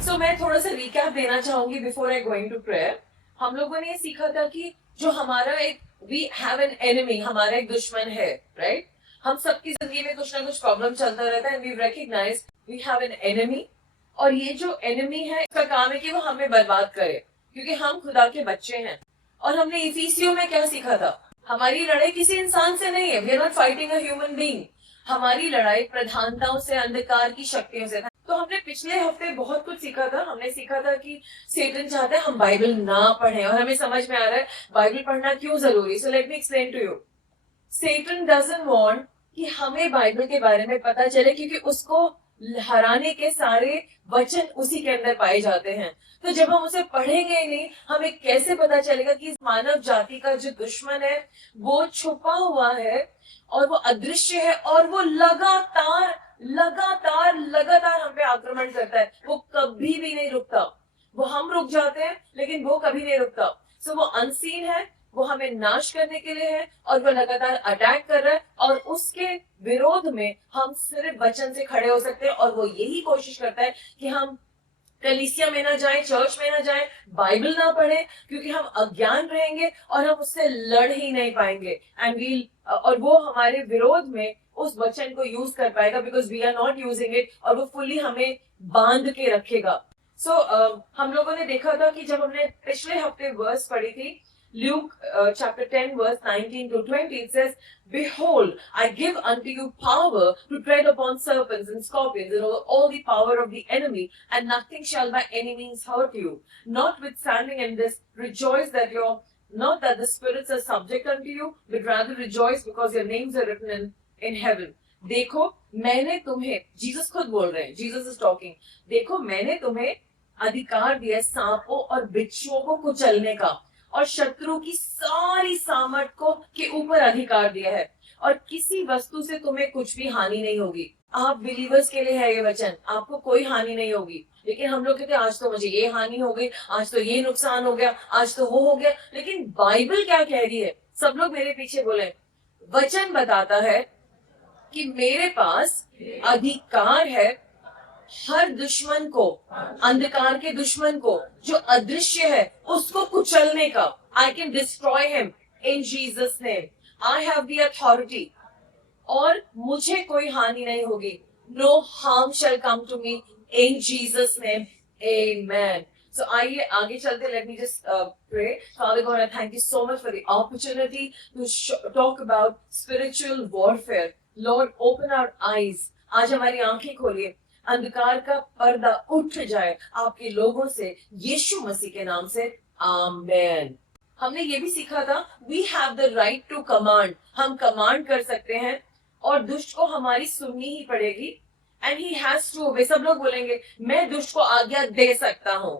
सो मैं थोड़ा सा रिकैप देना चाहूंगी before I going to prayer. हम लोगों ने ये सीखा था कि जो हमारा एक वी हैव एन एनिमी, हमारा एक दुश्मन है, राइट। हम सबकी जिंदगी में कुछ ना कुछ प्रॉब्लम चलता रहता है and we recognize we have an enemy. और ये जो एनिमी है इसका काम है कि वो हमें बर्बाद करे, क्योंकि हम खुदा के बच्चे हैं। और हमने इफिसियों में क्या सीखा था? हमारी लड़ाई किसी इंसान से नहीं है, we are not fighting a human being. हमारी लड़ाई प्रधानताओं से, अंधकार की शक्तियों से। तो हमने पिछले हफ्ते बहुत कुछ सीखा था। हमने सीखा था कि सेटन चाहता है हम बाइबल ना पढ़ें, और हमें समझ में आ रहा है बाइबल पढ़ना क्यों जरूरी। So let me explain to you. Satan doesn't want कि हमें बाइबल के बारे में पता चले, क्योंकि उसको हराने के सारे वचन उसी के अंदर पाए जाते हैं। तो जब हम उसे पढ़ेंगे ही नहीं, हमें कैसे पता चलेगा कि मानव जाति का जो दुश्मन है वो छुपा हुआ है और वो अदृश्य है, और वो लगातार लगातार लगातार हम पे आक्रमण करता है। वो कभी भी नहीं रुकता। वो हम रुक जाते हैं लेकिन वो कभी नहीं रुकता। सो वो अनसीन है, वो हमें नाश करने के लिए है, और वो लगातार अटैक कर रहा है। और उसके विरोध में हम सिर्फ वचन से खड़े हो सकते हैं, और वो यही कोशिश करता है कि हम कलीसिया में ना जाएं, चर्च में ना जाएं, बाइबल ना पढ़ें, क्योंकि हम अज्ञान रहेंगे और हम उससे लड़ ही नहीं पाएंगे। एंड वी और वो हमारे विरोध में उस वचन को यूज कर पाएगा, because we are not using it, और वो फुली हमें बांध के रखेगा। सो हम लोगों ने देखा था कि जब हमने पिछले हफ्ते वर्स पढ़ी थी, Luke chapter 10 verse 19 to 20, it says, Behold, I give unto you power to tread upon serpents and scorpions and over all the power of the enemy, and nothing shall by any means hurt you. Notwithstanding in this, rejoice that not that the spirits are subject unto you, but rather rejoice because your names are written in heaven. देखो मैंने तुम्हें, Jesus खुद बोल रहे हैं, Jesus is talking, देखो मैंने तुम्हें अधिकार दिया सांपों और बिच्छुओं को कुचलने का, और शत्रु की सारी सामर्थ को के ऊपर अधिकार दिया है, और किसी वस्तु से तुम्हें कुछ भी हानि नहीं होगी। आप बिलीवर्स के लिए है ये वचन, आपको कोई हानि नहीं होगी। लेकिन हम लोग कहते हैं आज तो मुझे ये हानि हो गई, आज तो ये नुकसान हो गया, आज तो वो हो गया। लेकिन बाइबल क्या कह रही है? सब लोग मेरे पीछे बोले। वचन बताता है कि मेरे पास अधिकार है हर दुश्मन को, अंधकार के दुश्मन को जो अदृश्य है, उसको कुचलने का। I can destroy him in Jesus name. I have the authority, और मुझे कोई हानि नहीं होगी। No harm shall come to me in Jesus name, amen. So आइए आगे चलते। Let me just pray. Father God, I thank you so much for the opportunity to talk about spiritual warfare. Lord, open our eyes. आज हमारी आंखें खोलिए, अंधकार का पर्दा उठ जाए आपके लोगों से, यीशु मसीह के नाम से, आमेन। हमने ये भी सीखा था, we have the right to command. हम कमांड कर सकते हैं और दुष्ट को हमारी सुननी ही पड़ेगी, and he has to obey. सब लोग बोलेंगे मैं दुष्ट को आज्ञा दे सकता हूँ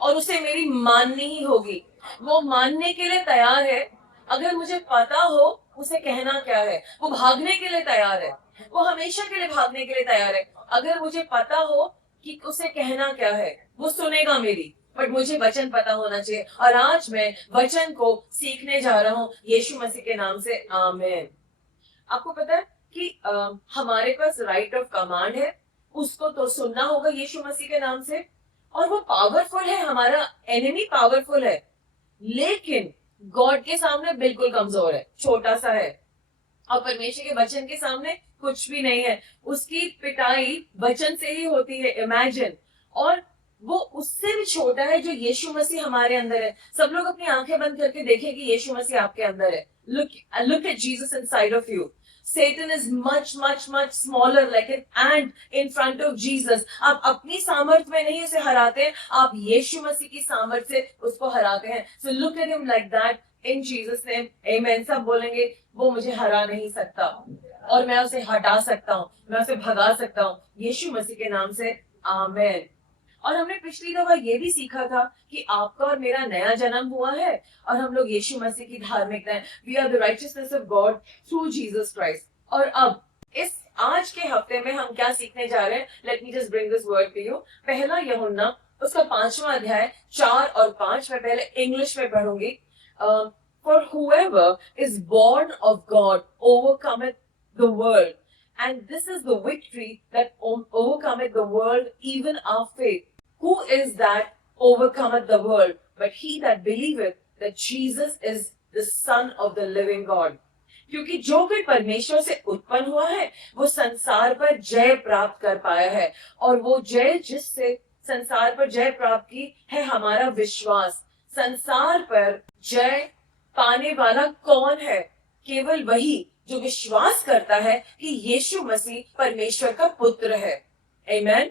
और उसे मेरी माननी ही होगी। वो मानने के लिए तैयार है अगर मुझे पता हो उसे कहना क्या है। वो भागने के लिए तैयार है, वो हमेशा के लिए भागने के लिए तैयार है अगर मुझे पता हो कि उसे कहना क्या है। वो सुनेगा मेरी, बट मुझे वचन पता होना चाहिए। और आज मैं वचन को सीखने जा रहा हूँ यीशु मसीह के नाम से, आमीन। आपको पता है कि हमारे पास राइट ऑफ कमांड है, उसको तो सुनना होगा यीशु मसीह के नाम से। और वो पावरफुल है, हमारा एनिमी पावरफुल है, लेकिन गॉड के सामने बिल्कुल कमजोर है, छोटा सा है। और परमेश्वर के वचन के सामने कुछ भी नहीं है। उसकी पिटाई वचन से ही होती है, इमेजिन। और वो उससे भी छोटा है जो यीशु मसीह हमारे अंदर है। सब लोग अपनी आंखें बंद करके देखें कि यीशु मसीह आपके अंदर है। Look at Jesus inside of you. Satan is much much much smaller, like an ant in front of Jesus. आप अपनी सामर्थ्य में नहीं उसे हराते हैं, आप यीशु मसीह की सामर्थ्य से उसको हराते हैं। So look at him like that in Jesus name, amen। सब बोलेंगे वो मुझे हरा नहीं सकता, और मैं उसे हटा सकता हूँ, मैं उसे भगा सकता हूँ यीशु मसीह के नाम से, आमेन। और हमने पिछली दफा ये भी सीखा था कि आपका और मेरा नया जन्म हुआ है, और हम लोग यीशु मसीह की धार्मिकता है। We are the righteousness of God through Jesus Christ. और अब इस आज के हफ्ते में हम क्या सीखने जा रहे हैं? Let me just bring this word to you. पहला यूहन्ना उसका 5वां अध्याय 4 और 5 में पहले इंग्लिश में पढ़ूंगी। For whoever is born of God overcometh the world, and this is the victory that overcometh the world, even our faith. Who is that overcometh the world but he that believeth that Jesus is the Son of the living God? क्योंकि जो कोई परमेश्वर से उत्पन्न हुआ है वो संसार पर जय प्राप्त कर पाया है, और वो जय जिससे संसार पर जय प्राप्त की है हमारा विश्वास। संसार पर जय पाने वाला कौन है? केवल वही जो विश्वास करता है कि यीशु मसीह परमेश्वर का पुत्र है। आमेन।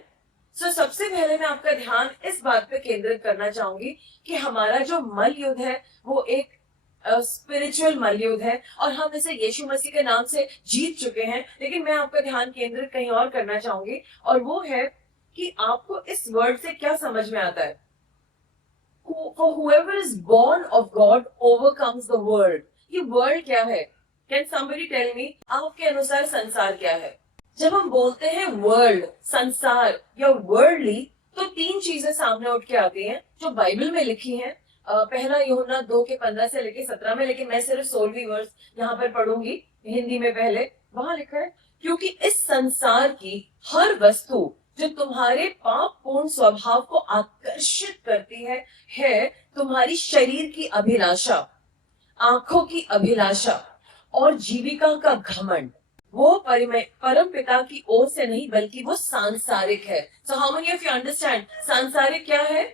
सो सबसे पहले मैं आपका ध्यान इस बात पे केंद्रित करना चाहूंगी कि हमारा जो मल युद्ध है वो एक स्पिरिचुअल मल युद्ध है, और हम इसे यीशु मसीह के नाम से जीत चुके हैं। लेकिन मैं आपका ध्यान केंद्रित कहीं और करना चाहूंगी, और वो है कि आपको इस वर्ड से क्या समझ में आता है। For whoever is born of God overcomes the world. ये वर्ल्ड क्या है? Can somebody tell me? आपके अनुसार संसार क्या है? जब हम बोलते हैं वर्ल्ड, संसार या वर्ल्डली, तो तीन चीजें सामने उठ के आती हैं जो बाइबल में लिखी हैं। पहला यूहन्ना 2:15 से लेके 17 में, लेकिन मैं सिर्फ 16वीं वर्स यहाँ पर पढ़ूंगी हिंदी में। पहले वहां लिखा है, क्योंकि इस संसार की हर वस्तु जो तुम्हारे पापपूर्ण स्वभाव को आकर्षित करती है तुम्हारी शरीर की अभिलाषा, आंखों की अभिलाषा और जीविका का घमंड। वो परम पिता की ओर से नहीं बल्कि वो सांसारिक है। So how many of you understand सांसारिक क्या है?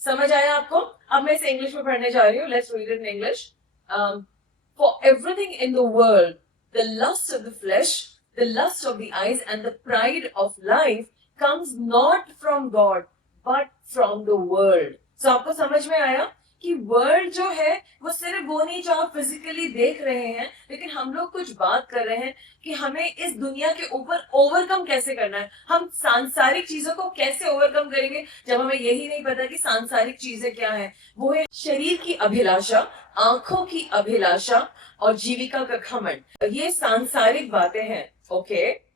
समझ आया आपको? अब मैं इसे इंग्लिश में पढ़ने जा रही हूँ। Let's read it in English. For everything in the world, the lust of the flesh, the lust of the eyes and the pride of life comes not from God but from the world. So आपको समझ में आया कि world जो है वो सिर्फ वो नहीं जो आप फिजिकली देख रहे हैं, लेकिन हम लोग कुछ बात कर रहे हैं कि हमें इस दुनिया के ऊपर ओवरकम कैसे करना है। हम सांसारिक चीजों को कैसे ओवरकम करेंगे जब हमें यही नहीं पता कि सांसारिक चीजें क्या है। वो है शरीर की अभिलाषा, आंखों की अभिलाषा और जीविका का घमंड। ये सांसारिक बातें हैं। ओके,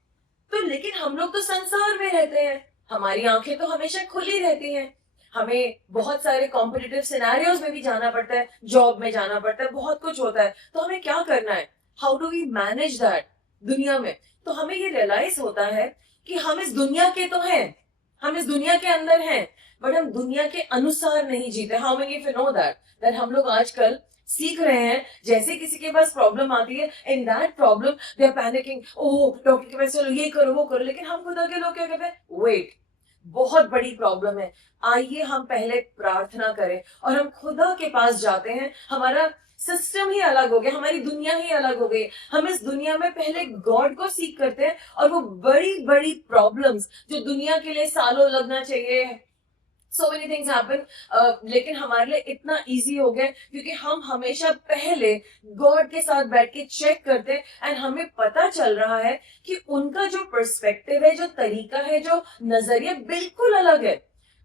तो लेकिन हम लोग तो संसार में रहते हैं, हमारी आंखें तो हमेशा खुली रहती हैं। हमें बहुत सारे कॉम्पिटिटिव सिनेरियोज में भी जाना पड़ता है, जॉब में जाना पड़ता है, बहुत कुछ होता है। तो हमें क्या करना है? How do we manage that दुनिया में? तो हमें ये रियलाइज होता है कि हम इस दुनिया के तो हैं, हम इस दुनिया के अंदर हैं, बट हम दुनिया के अनुसार नहीं जीते। How many of you know that हम लोग आजकल सीख रहे हैं, जैसे किसी के पास प्रॉब्लम आती है, in that problem they are panicking, oh doctor के पास चलो, ये करो वो करो। लेकिन हम खुदा के लोग क्या कहते हैं? वेट, बहुत बड़ी प्रॉब्लम है, आइए हम पहले प्रार्थना करें। और हम खुदा के पास जाते हैं। हमारा सिस्टम ही अलग हो गया, हमारी दुनिया ही अलग हो गई। हम इस दुनिया में पहले गॉड को सीख करते हैं, और वो बड़ी बड़ी प्रॉब्लम्स जो दुनिया के लिए सालों लगना चाहिए, so many things happen, लेकिन हमारे लिए इतना इजी हो गया क्योंकि हम हमेशा पहले गॉड के साथ बैठ के चेक करते हैं, एंड हमें पता चल रहा है कि उनका जो पर्सपेक्टिव है, जो तरीका है, जो नजरिया बिल्कुल अलग है।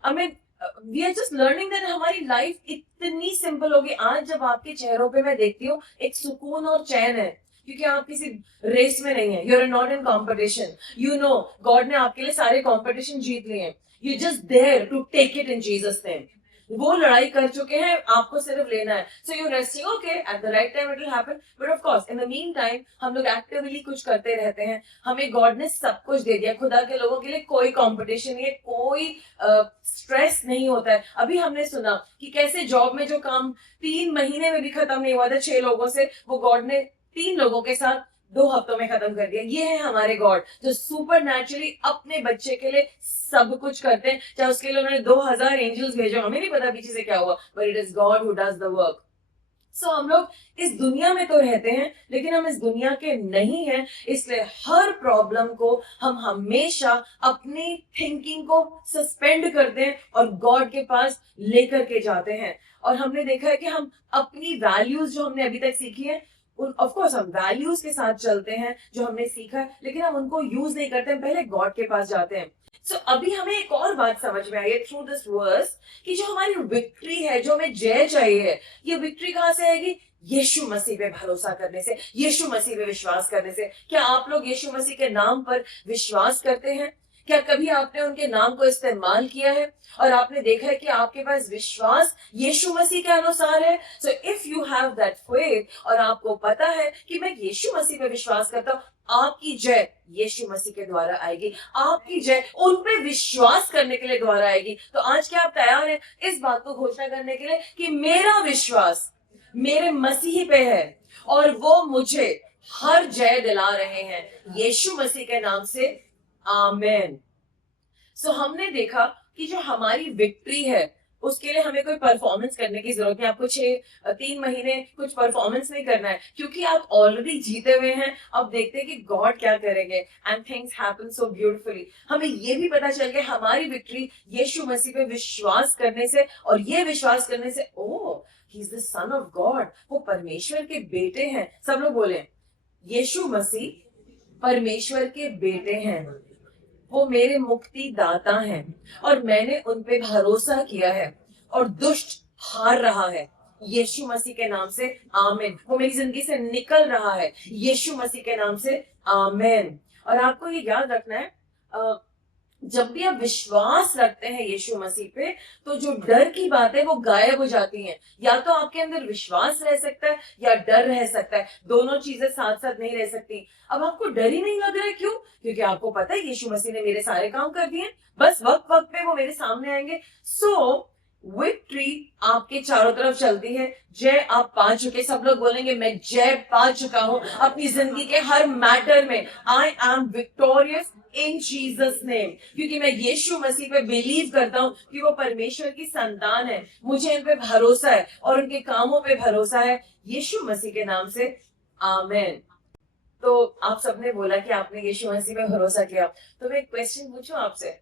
I mean we are just learning that हमारी लाइफ इतनी सिंपल होगी। आज जब आपके चेहरों पे मैं देखती हूँ एक सुकून और चैन है, क्योंकि आप किसी रेस में नहीं है, you are not in competition. You know God ने आपके लिए सारे कॉम्पिटिशन जीत लिए हैं। You just there to take it in Jesus name. वो लड़ाई कर चुके हैं, आपको सिर्फ लेना है। So you're resting, okay, at the right time it will happen. But of course, in the meantime, हम लोग एक्टिवली कुछ करते रहते हैं। हमें गॉड ने सब कुछ दे दिया। खुदा के लोगों के लिए कोई कंपटीशन नहीं है, कोई स्ट्रेस नहीं होता है। अभी हमने सुना कि कैसे जॉब में जो काम 3 महीने में भी खत्म नहीं हुआ था 6 लोगों से, वो गॉड ने 3 लोगों के साथ 2 हफ्तों में खत्म कर दिया। ये है हमारे गॉड जो सुपर नेचुरली अपने बच्चे के लिए सब कुछ करते हैं। चाहे उसके लिए उन्होंने 2000 एंजल्स भेजे, हमें नहीं पता पीछे से क्या हुआ, but it is God who does the work. So हम लोग इस दुनिया में तो रहते हैं, लेकिन हम इस दुनिया के नहीं हैं। इसलिए हर प्रॉब्लम को हम हमेशा अपनी थिंकिंग को सस्पेंड करते हैं और गॉड के पास लेकर के जाते हैं। और हमने देखा है कि हम अपनी वैल्यूज जो हमने अभी तक सीखी है, ऑफ कोर्स हम वैल्यूज के साथ चलते हैं जो हमने सीखा है, लेकिन हम उनको यूज नहीं करते हैं, पहले गॉड के पास जाते हैं। सो अभी हमें एक और बात समझ में आई है थ्रू दिस वर्स कि जो हमारी विक्ट्री है, जो हमें जय चाहिए, ये विक्ट्री कहां से आएगी? यीशु मसीह पे भरोसा करने से, यीशु मसीह पे विश्वास करने से। क्या आप लोग यीशु मसीह के नाम पर विश्वास करते हैं? क्या कभी आपने उनके नाम को इस्तेमाल किया है और आपने देखा है कि आपके पास विश्वास यीशु मसीह के अनुसार है? So if you have that faith और आपको पता है कि मैं यीशु मसीह पे विश्वास करता हूँ, आपकी जय यीशु मसीह के द्वारा आएगी, आपकी जय उन पे विश्वास करने के लिए द्वारा आएगी। तो आज क्या आप तैयार हैं इस बात को घोषणा करने के लिए कि मेरा विश्वास मेरे मसीह पे है और वो मुझे हर जय दिला रहे हैं यीशु मसीह के नाम से, आमेन। सो हमने देखा कि जो हमारी विक्ट्री है उसके लिए हमें कोई परफॉर्मेंस करने की जरूरत नहीं। आपको 3 महीने कुछ परफॉर्मेंस नहीं करना है क्योंकि आप ऑलरेडी जीते हुए हैं। अब देखते हैं कि गॉड क्या करेंगे and things happen so beautifully. हमें ये भी पता चल गया हमारी विक्ट्री यीशु मसीह पे विश्वास करने से, और ये विश्वास करने से, oh he is the Son of God, वो परमेश्वर के बेटे हैं। सब लोग बोले यीशु मसीह परमेश्वर के बेटे हैं, वो मेरे मुक्ति दाता हैं और मैंने उन पे भरोसा किया है और दुष्ट हार रहा है यीशु मसीह के नाम से, आमीन। वो मेरी जिंदगी से निकल रहा है यीशु मसीह के नाम से, आमीन। और आपको ये याद रखना है, जब भी आप विश्वास रखते हैं यीशु मसीह पे तो जो डर की बात है वो गायब हो जाती हैं। या तो आपके अंदर विश्वास रह सकता है या डर रह सकता है, दोनों चीजें साथ साथ नहीं रह सकती। अब आपको डर ही नहीं लग रहा है, क्यों? क्योंकि आपको पता है यीशु मसीह ने मेरे सारे काम कर दिए, बस वक्त वक्त पे वो मेरे सामने आएंगे। सो विक्ट्री आपके चारों तरफ चलती है, जय आप पा चुके। सब लोग बोलेंगे मैं जय पा चुका हूं अपनी जिंदगी के हर मैटर में। I am victorious in Jesus name, क्योंकि मैं यीशु मसीह पे बिलीव करता हूं कि वो परमेश्वर की संतान है, मुझे इन पे भरोसा है और उनके कामों पे भरोसा है यीशु मसीह के नाम से, आमीन। तो आप सबने बोला कि आपने यीशु मसीह पे भरोसा किया, तो मैं एक क्वेश्चन पूछूं आपसे,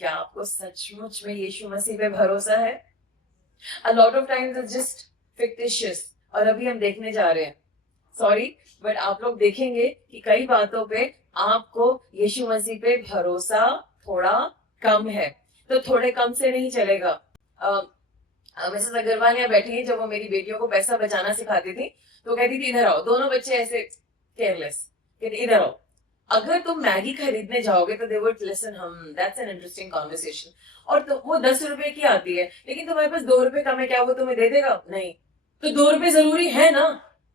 क्या आपको सचमुच में यीशु मसीह पे भरोसा है? A lot of times it's just fictitious, और अभी हम देखने जा रहे हैं, सॉरी बट आप लोग देखेंगे कि कई बातों पे आपको यीशु मसीह पे भरोसा थोड़ा कम है। तो थोड़े कम से नहीं चलेगा। मिसेस अग्रवाल यहाँ बैठी है, जब वो मेरी बेटियों को पैसा बचाना सिखाती थी तो कहती थी इधर आओ, दोनों बच्चे ऐसे केयरलेस, कहते इधर आओ, अगर तुम मैगी खरीदने जाओगे तो दे वुड लिसन, हम दैट्स एन इंटरेस्टिंग कॉन्वर्सेशन, और तो वो 10 रुपए की आती है लेकिन तुम्हारे पास 2 रुपए कम है, क्या वो तुम्हें दे देगा? नहीं। तो 2 रुपए जरूरी है ना,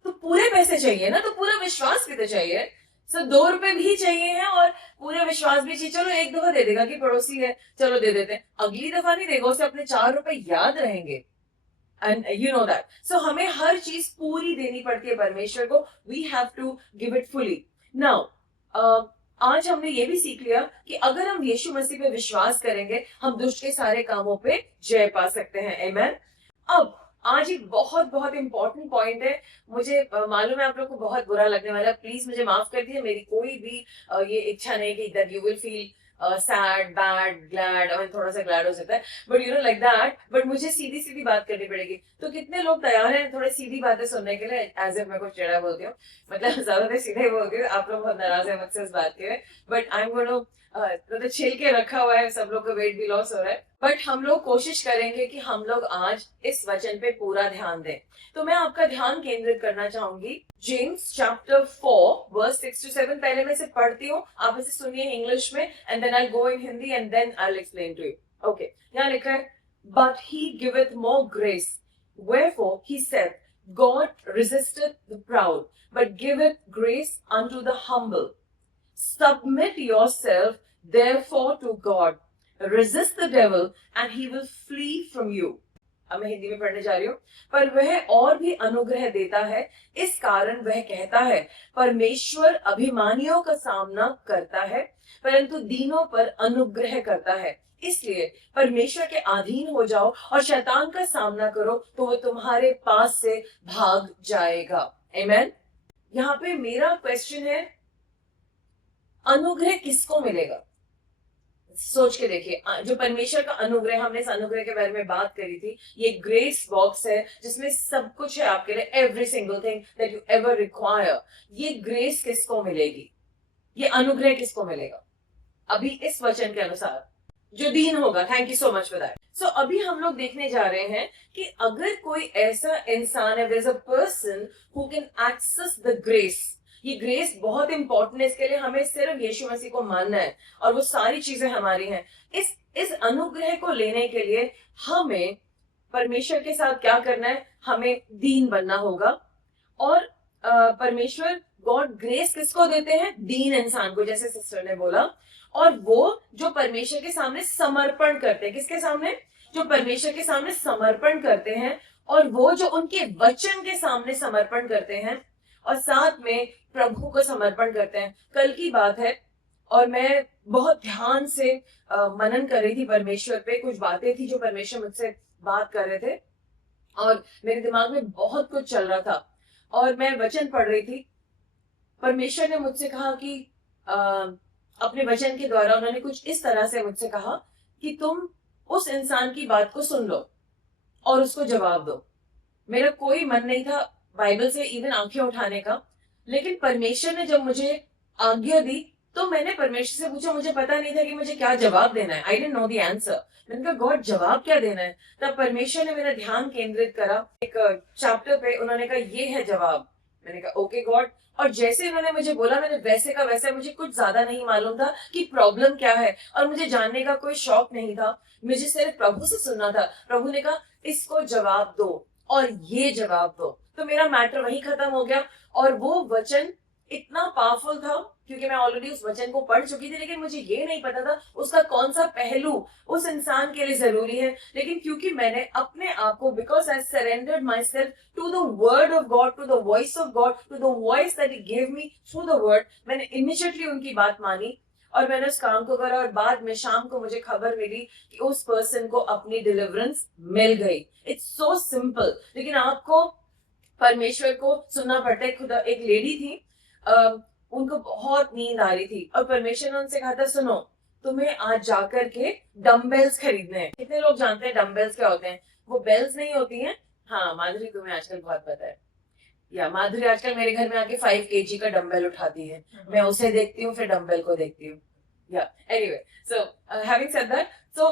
तो पूरे पैसे चाहिए ना, तो पूरा विश्वास भी तो चाहिए। सो 2 रुपए भी चाहिए हैं और पूरा विश्वास भी चाहिए। चलो एक दफा दे देगा कि पड़ोसी है, चलो दे देते हैं, अगली दफा नहीं देगा, उसे अपने 4 रुपए याद रहेंगे। And you know that. So हमें हर चीज पूरी देनी पड़ती है परमेश्वर को, we have to give it fully. Now आज हमने ये भी सीख लिया कि अगर हम यीशु मसीह पे विश्वास करेंगे हम दुष्ट के सारे कामों पे जय पा सकते हैं, आमीन। अब आज एक बहुत बहुत इंपॉर्टेंट पॉइंट है, मुझे मालूम है आप लोग को बहुत बुरा लगने वाला है, प्लीज मुझे माफ कर दीजिए, मेरी कोई भी ये इच्छा नहीं कि that you will feel sad, bad, glad, और थोड़ा सा ग्लैड हो सकता है, but you know like that, but मुझे सीधी सीधी बात करनी पड़ेगी। तो कितने लोग तैयार हैं थोड़ी सीधी बातें सुनने के लिए? एज इफ मैं कुछ टेढ़ा बोलती हूँ, मतलब ज्यादातर सीधे बोलती हूँ, आप लोग बहुत नाराज है मुझसे इस बात के, बट आई एम गोइंग तो छिल के रखा हुआ है, सब लोग का वेट भी लॉस हो रहा है, बट हम लोग कोशिश करेंगे कि हम लोग आज इस वचन पे पूरा ध्यान दें। तो मैं आपका ध्यान केंद्रित करना चाहूंगी जेम्स चैप्टर 4 वर्स 6 to 7। पहले मैं इसे पढ़ती हूँ, आप इसे सुनिए इंग्लिश में, and then I go in Hindi and then I will explain to you. Okay, यहाँ लिखा है, but he गिवeth more grace, wherefore he said, God resisteth the proud, but giveth grace unto the humble. Submit yourself therefore to God. Resist the devil and he will flee from you. अब मैं हिंदी में पढ़ने जा रही हूँ। पर वह और भी अनुग्रह देता है, इस कारण वह कहता है, परमेश्वर अभिमानियों का सामना करता है परंतु दीनों पर अनुग्रह करता है। इसलिए परमेश्वर के अधीन हो जाओ और शैतान का सामना करो तो वो तुम्हारे पास से भाग जाएगा। आमीन। यहाँ पे मेरा क्वेश्चन है, अनुग्रह किसको मिलेगा? सोच के देखिए, जो परमेश्वर का अनुग्रह, हमने इस अनुग्रह के बारे में बात करी थी, ये ग्रेस बॉक्स है जिसमें सब कुछ है आपके लिए, every single thing that you ever require. ये ग्रेस किसको मिलेगी? ये अनुग्रह किसको मिलेगा? अभी इस वचन के अनुसार जो दीन होगा। Thank you so much for that. So अभी हम लोग देखने जा रहे हैं कि अगर कोई ऐसा इंसान है, there is a person who can access the grace, ये ग्रेस बहुत इंपॉर्टेंट है, इसके लिए हमें सिर्फ यीशु मसीह को मानना है और वो सारी चीजें हमारी हैं। इस अनुग्रह को लेने के लिए हमें परमेश्वर के साथ क्या करना है, हमें दीन बनना होगा। और परमेश्वर गॉड ग्रेस किसको देते हैं, दीन इंसान को, जैसे सिस्टर ने बोला। और वो जो परमेश्वर के सामने समर्पण करते हैं, किसके सामने, जो परमेश्वर के सामने समर्पण करते हैं, और वो जो उनके वचन के सामने समर्पण करते हैं और साथ में प्रभु को समर्पण करते हैं। कल की बात है और मैं बहुत ध्यान से मनन कर रही थी परमेश्वर पे, कुछ बातें थी जो परमेश्वर मुझसे बात कर रहे थे और मेरे दिमाग में बहुत कुछ चल रहा था और मैं वचन पढ़ रही थी। परमेश्वर ने मुझसे कहा कि अपने वचन के द्वारा उन्होंने कुछ इस तरह से मुझसे कहा कि तुम उस इंसान की बात को सुन लो और उसको जवाब दो। मेरा कोई मन नहीं था बाइबल से इवन आंखें उठाने का, लेकिन परमेश्वर ने जब मुझे आज्ञा दी तो मैंने परमेश्वर से पूछा, मुझे पता नहीं था कि मुझे क्या जवाब देना है। I didn't know the answer. मैंने कहा गॉड जवाब क्या देना है। तब परमेश्वर ने मेरा ध्यान केंद्रित करा एक चैप्टर पे, उन्होंने कहा ये है जवाब। मैंने कहा ओके गॉड। और जैसे उन्होंने मुझे बोला मैंने वैसे का वैसे, मुझे कुछ ज्यादा नहीं मालूम था कि प्रॉब्लम क्या है और मुझे जानने का कोई शौक नहीं था, मुझे सिर्फ प्रभु से सुनना था। प्रभु ने कहा इसको जवाब दो और ये जवाब दो, तो मेरा मैटर वहीं खत्म हो गया। और वो वचन इतना पावरफुल था क्योंकि मैं ऑलरेडी उस वचन को पढ़ चुकी थी, लेकिन मुझे ये नहीं पता था उसका कौन सा पहलू उस इंसान के लिए जरूरी है। लेकिन क्योंकि मैंने अपने आप को, because I surrendered myself to the word of God, to the voice of God, to the voice that he give me through the word, मैंने इमीडिएटली उनकी बात मानी और मैंने उस काम को करा। और बाद में शाम को मुझे खबर मिली कि उस पर्सन को अपनी डिलीवरेंस मिल गई। इट्स सो सिंपल, लेकिन आपको परमेश्वर को सुनना पड़ता है। खुदा एक लेडी थी, उनको बहुत नींद आ रही थी और परमेश्वर ने उनसे कहा था सुनो, तुम्हें आज जाकर के डम्बेल्स खरीदने हैं। कितने लोग जानते हैं डम्बेल्स क्या होते हैं? वो बेल्स नहीं होती हैं। हाँ माधुरी, तुम्हें आजकल बहुत पता है। या माधुरी आजकल मेरे घर में आके 5 kg का डम्बेल उठाती है। मैं उसे देखती हूँ फिर डम्बेल को देखती हूँ। या anyway, so having said that, so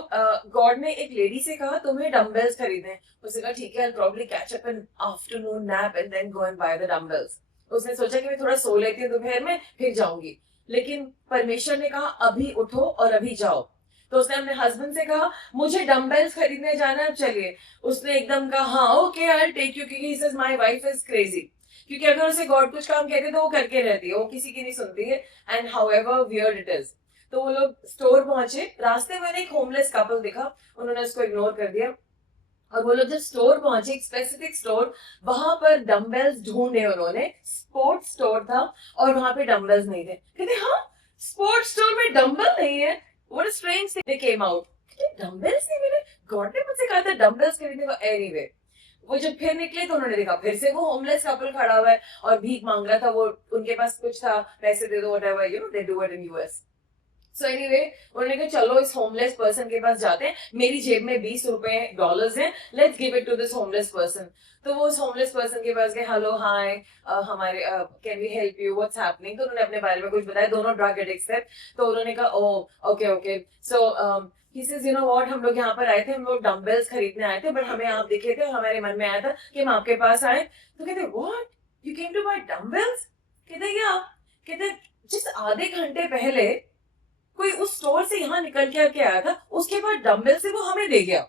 God ने एक लेडी से कहा तुम्हें डम्बेल्स खरीदने हैं। उसने कहा ठीक है, I probably catch up an afternoon nap and then go and buy the dumbbells. उसने सोचा कि मैं थोड़ा सो लेती हूँ दोपहर में फिर जाऊंगी, लेकिन परमेश्वर ने कहा अभी उठो और अभी जाओ। तो उसने अपने हस्बैंड से कहा मुझे डम्बेल्स खरीदने जाना है, चलिए। उसने एकदम कहा हाँ ओके आई टेक यू, क्योंकि he says my wife is crazy. क्योंकि अगर उसे गॉड कुछ काम कहते तो वो करके रहती है, वो किसी की नहीं सुनती है। And however weird it is. तो वो लोग स्टोर पहुंचे, रास्ते में एक होमलेस कपल दिखा, उन्होंने उसको इग्नोर कर दिया। और वो लोग जब स्टोर पहुंचे, एक स्पेसिफिक स्टोर, वहां पर डम्बेल्स ढूंढे उन्होंने। स्पोर्ट्स स्टोर था और वहां पे डम्बेल्स नहीं थे। कहते हाँ स्पोर्ट्स स्टोर में डम्बल नहीं है, what a strange thing. They came out, dumbbells नहीं मिले, गॉड ने मुझसे कहा था डम्बेल्स खरीदने को। एनीवे, वो जब फिर निकले तो उन्होंने देखा फिर से वो होमलेस कपल खड़ा हुआ है और भीख मांग रहा था। वो उनके पास कुछ था, पैसे दे दो, whatever, you know they do it in US. So anyway, उन्होंने कहा चलो इस होमलेस पर्सन के पास जाते हैं, मेरी जेब में $20 हैं, let's give it to this homeless person. तो वो उस होमलेस पर्सन के पास गए, हेलो हाय, हमारे can we help you, what's happening. तो उन्होंने अपने बारे में कुछ बताया, दोनों ड्रग एडिक्ट्स थे। तो उन्होंने कहा oh okay okay, so he says you know what, हम लोग यहाँ पर आए थे, हम लोग डम्बेल्स खरीदने आए थे, बट हमें आप दिखे थे और हमारे मन में आया था कि हम आपके पास आए। तो कहते what, you came to buy dumbbells? कहते या, कहते जिस आधे घंटे पहले कोई उस स्टोर से यहाँ निकल के आके आया था, उसके बाद डम्बेल से वो हमें दे गया।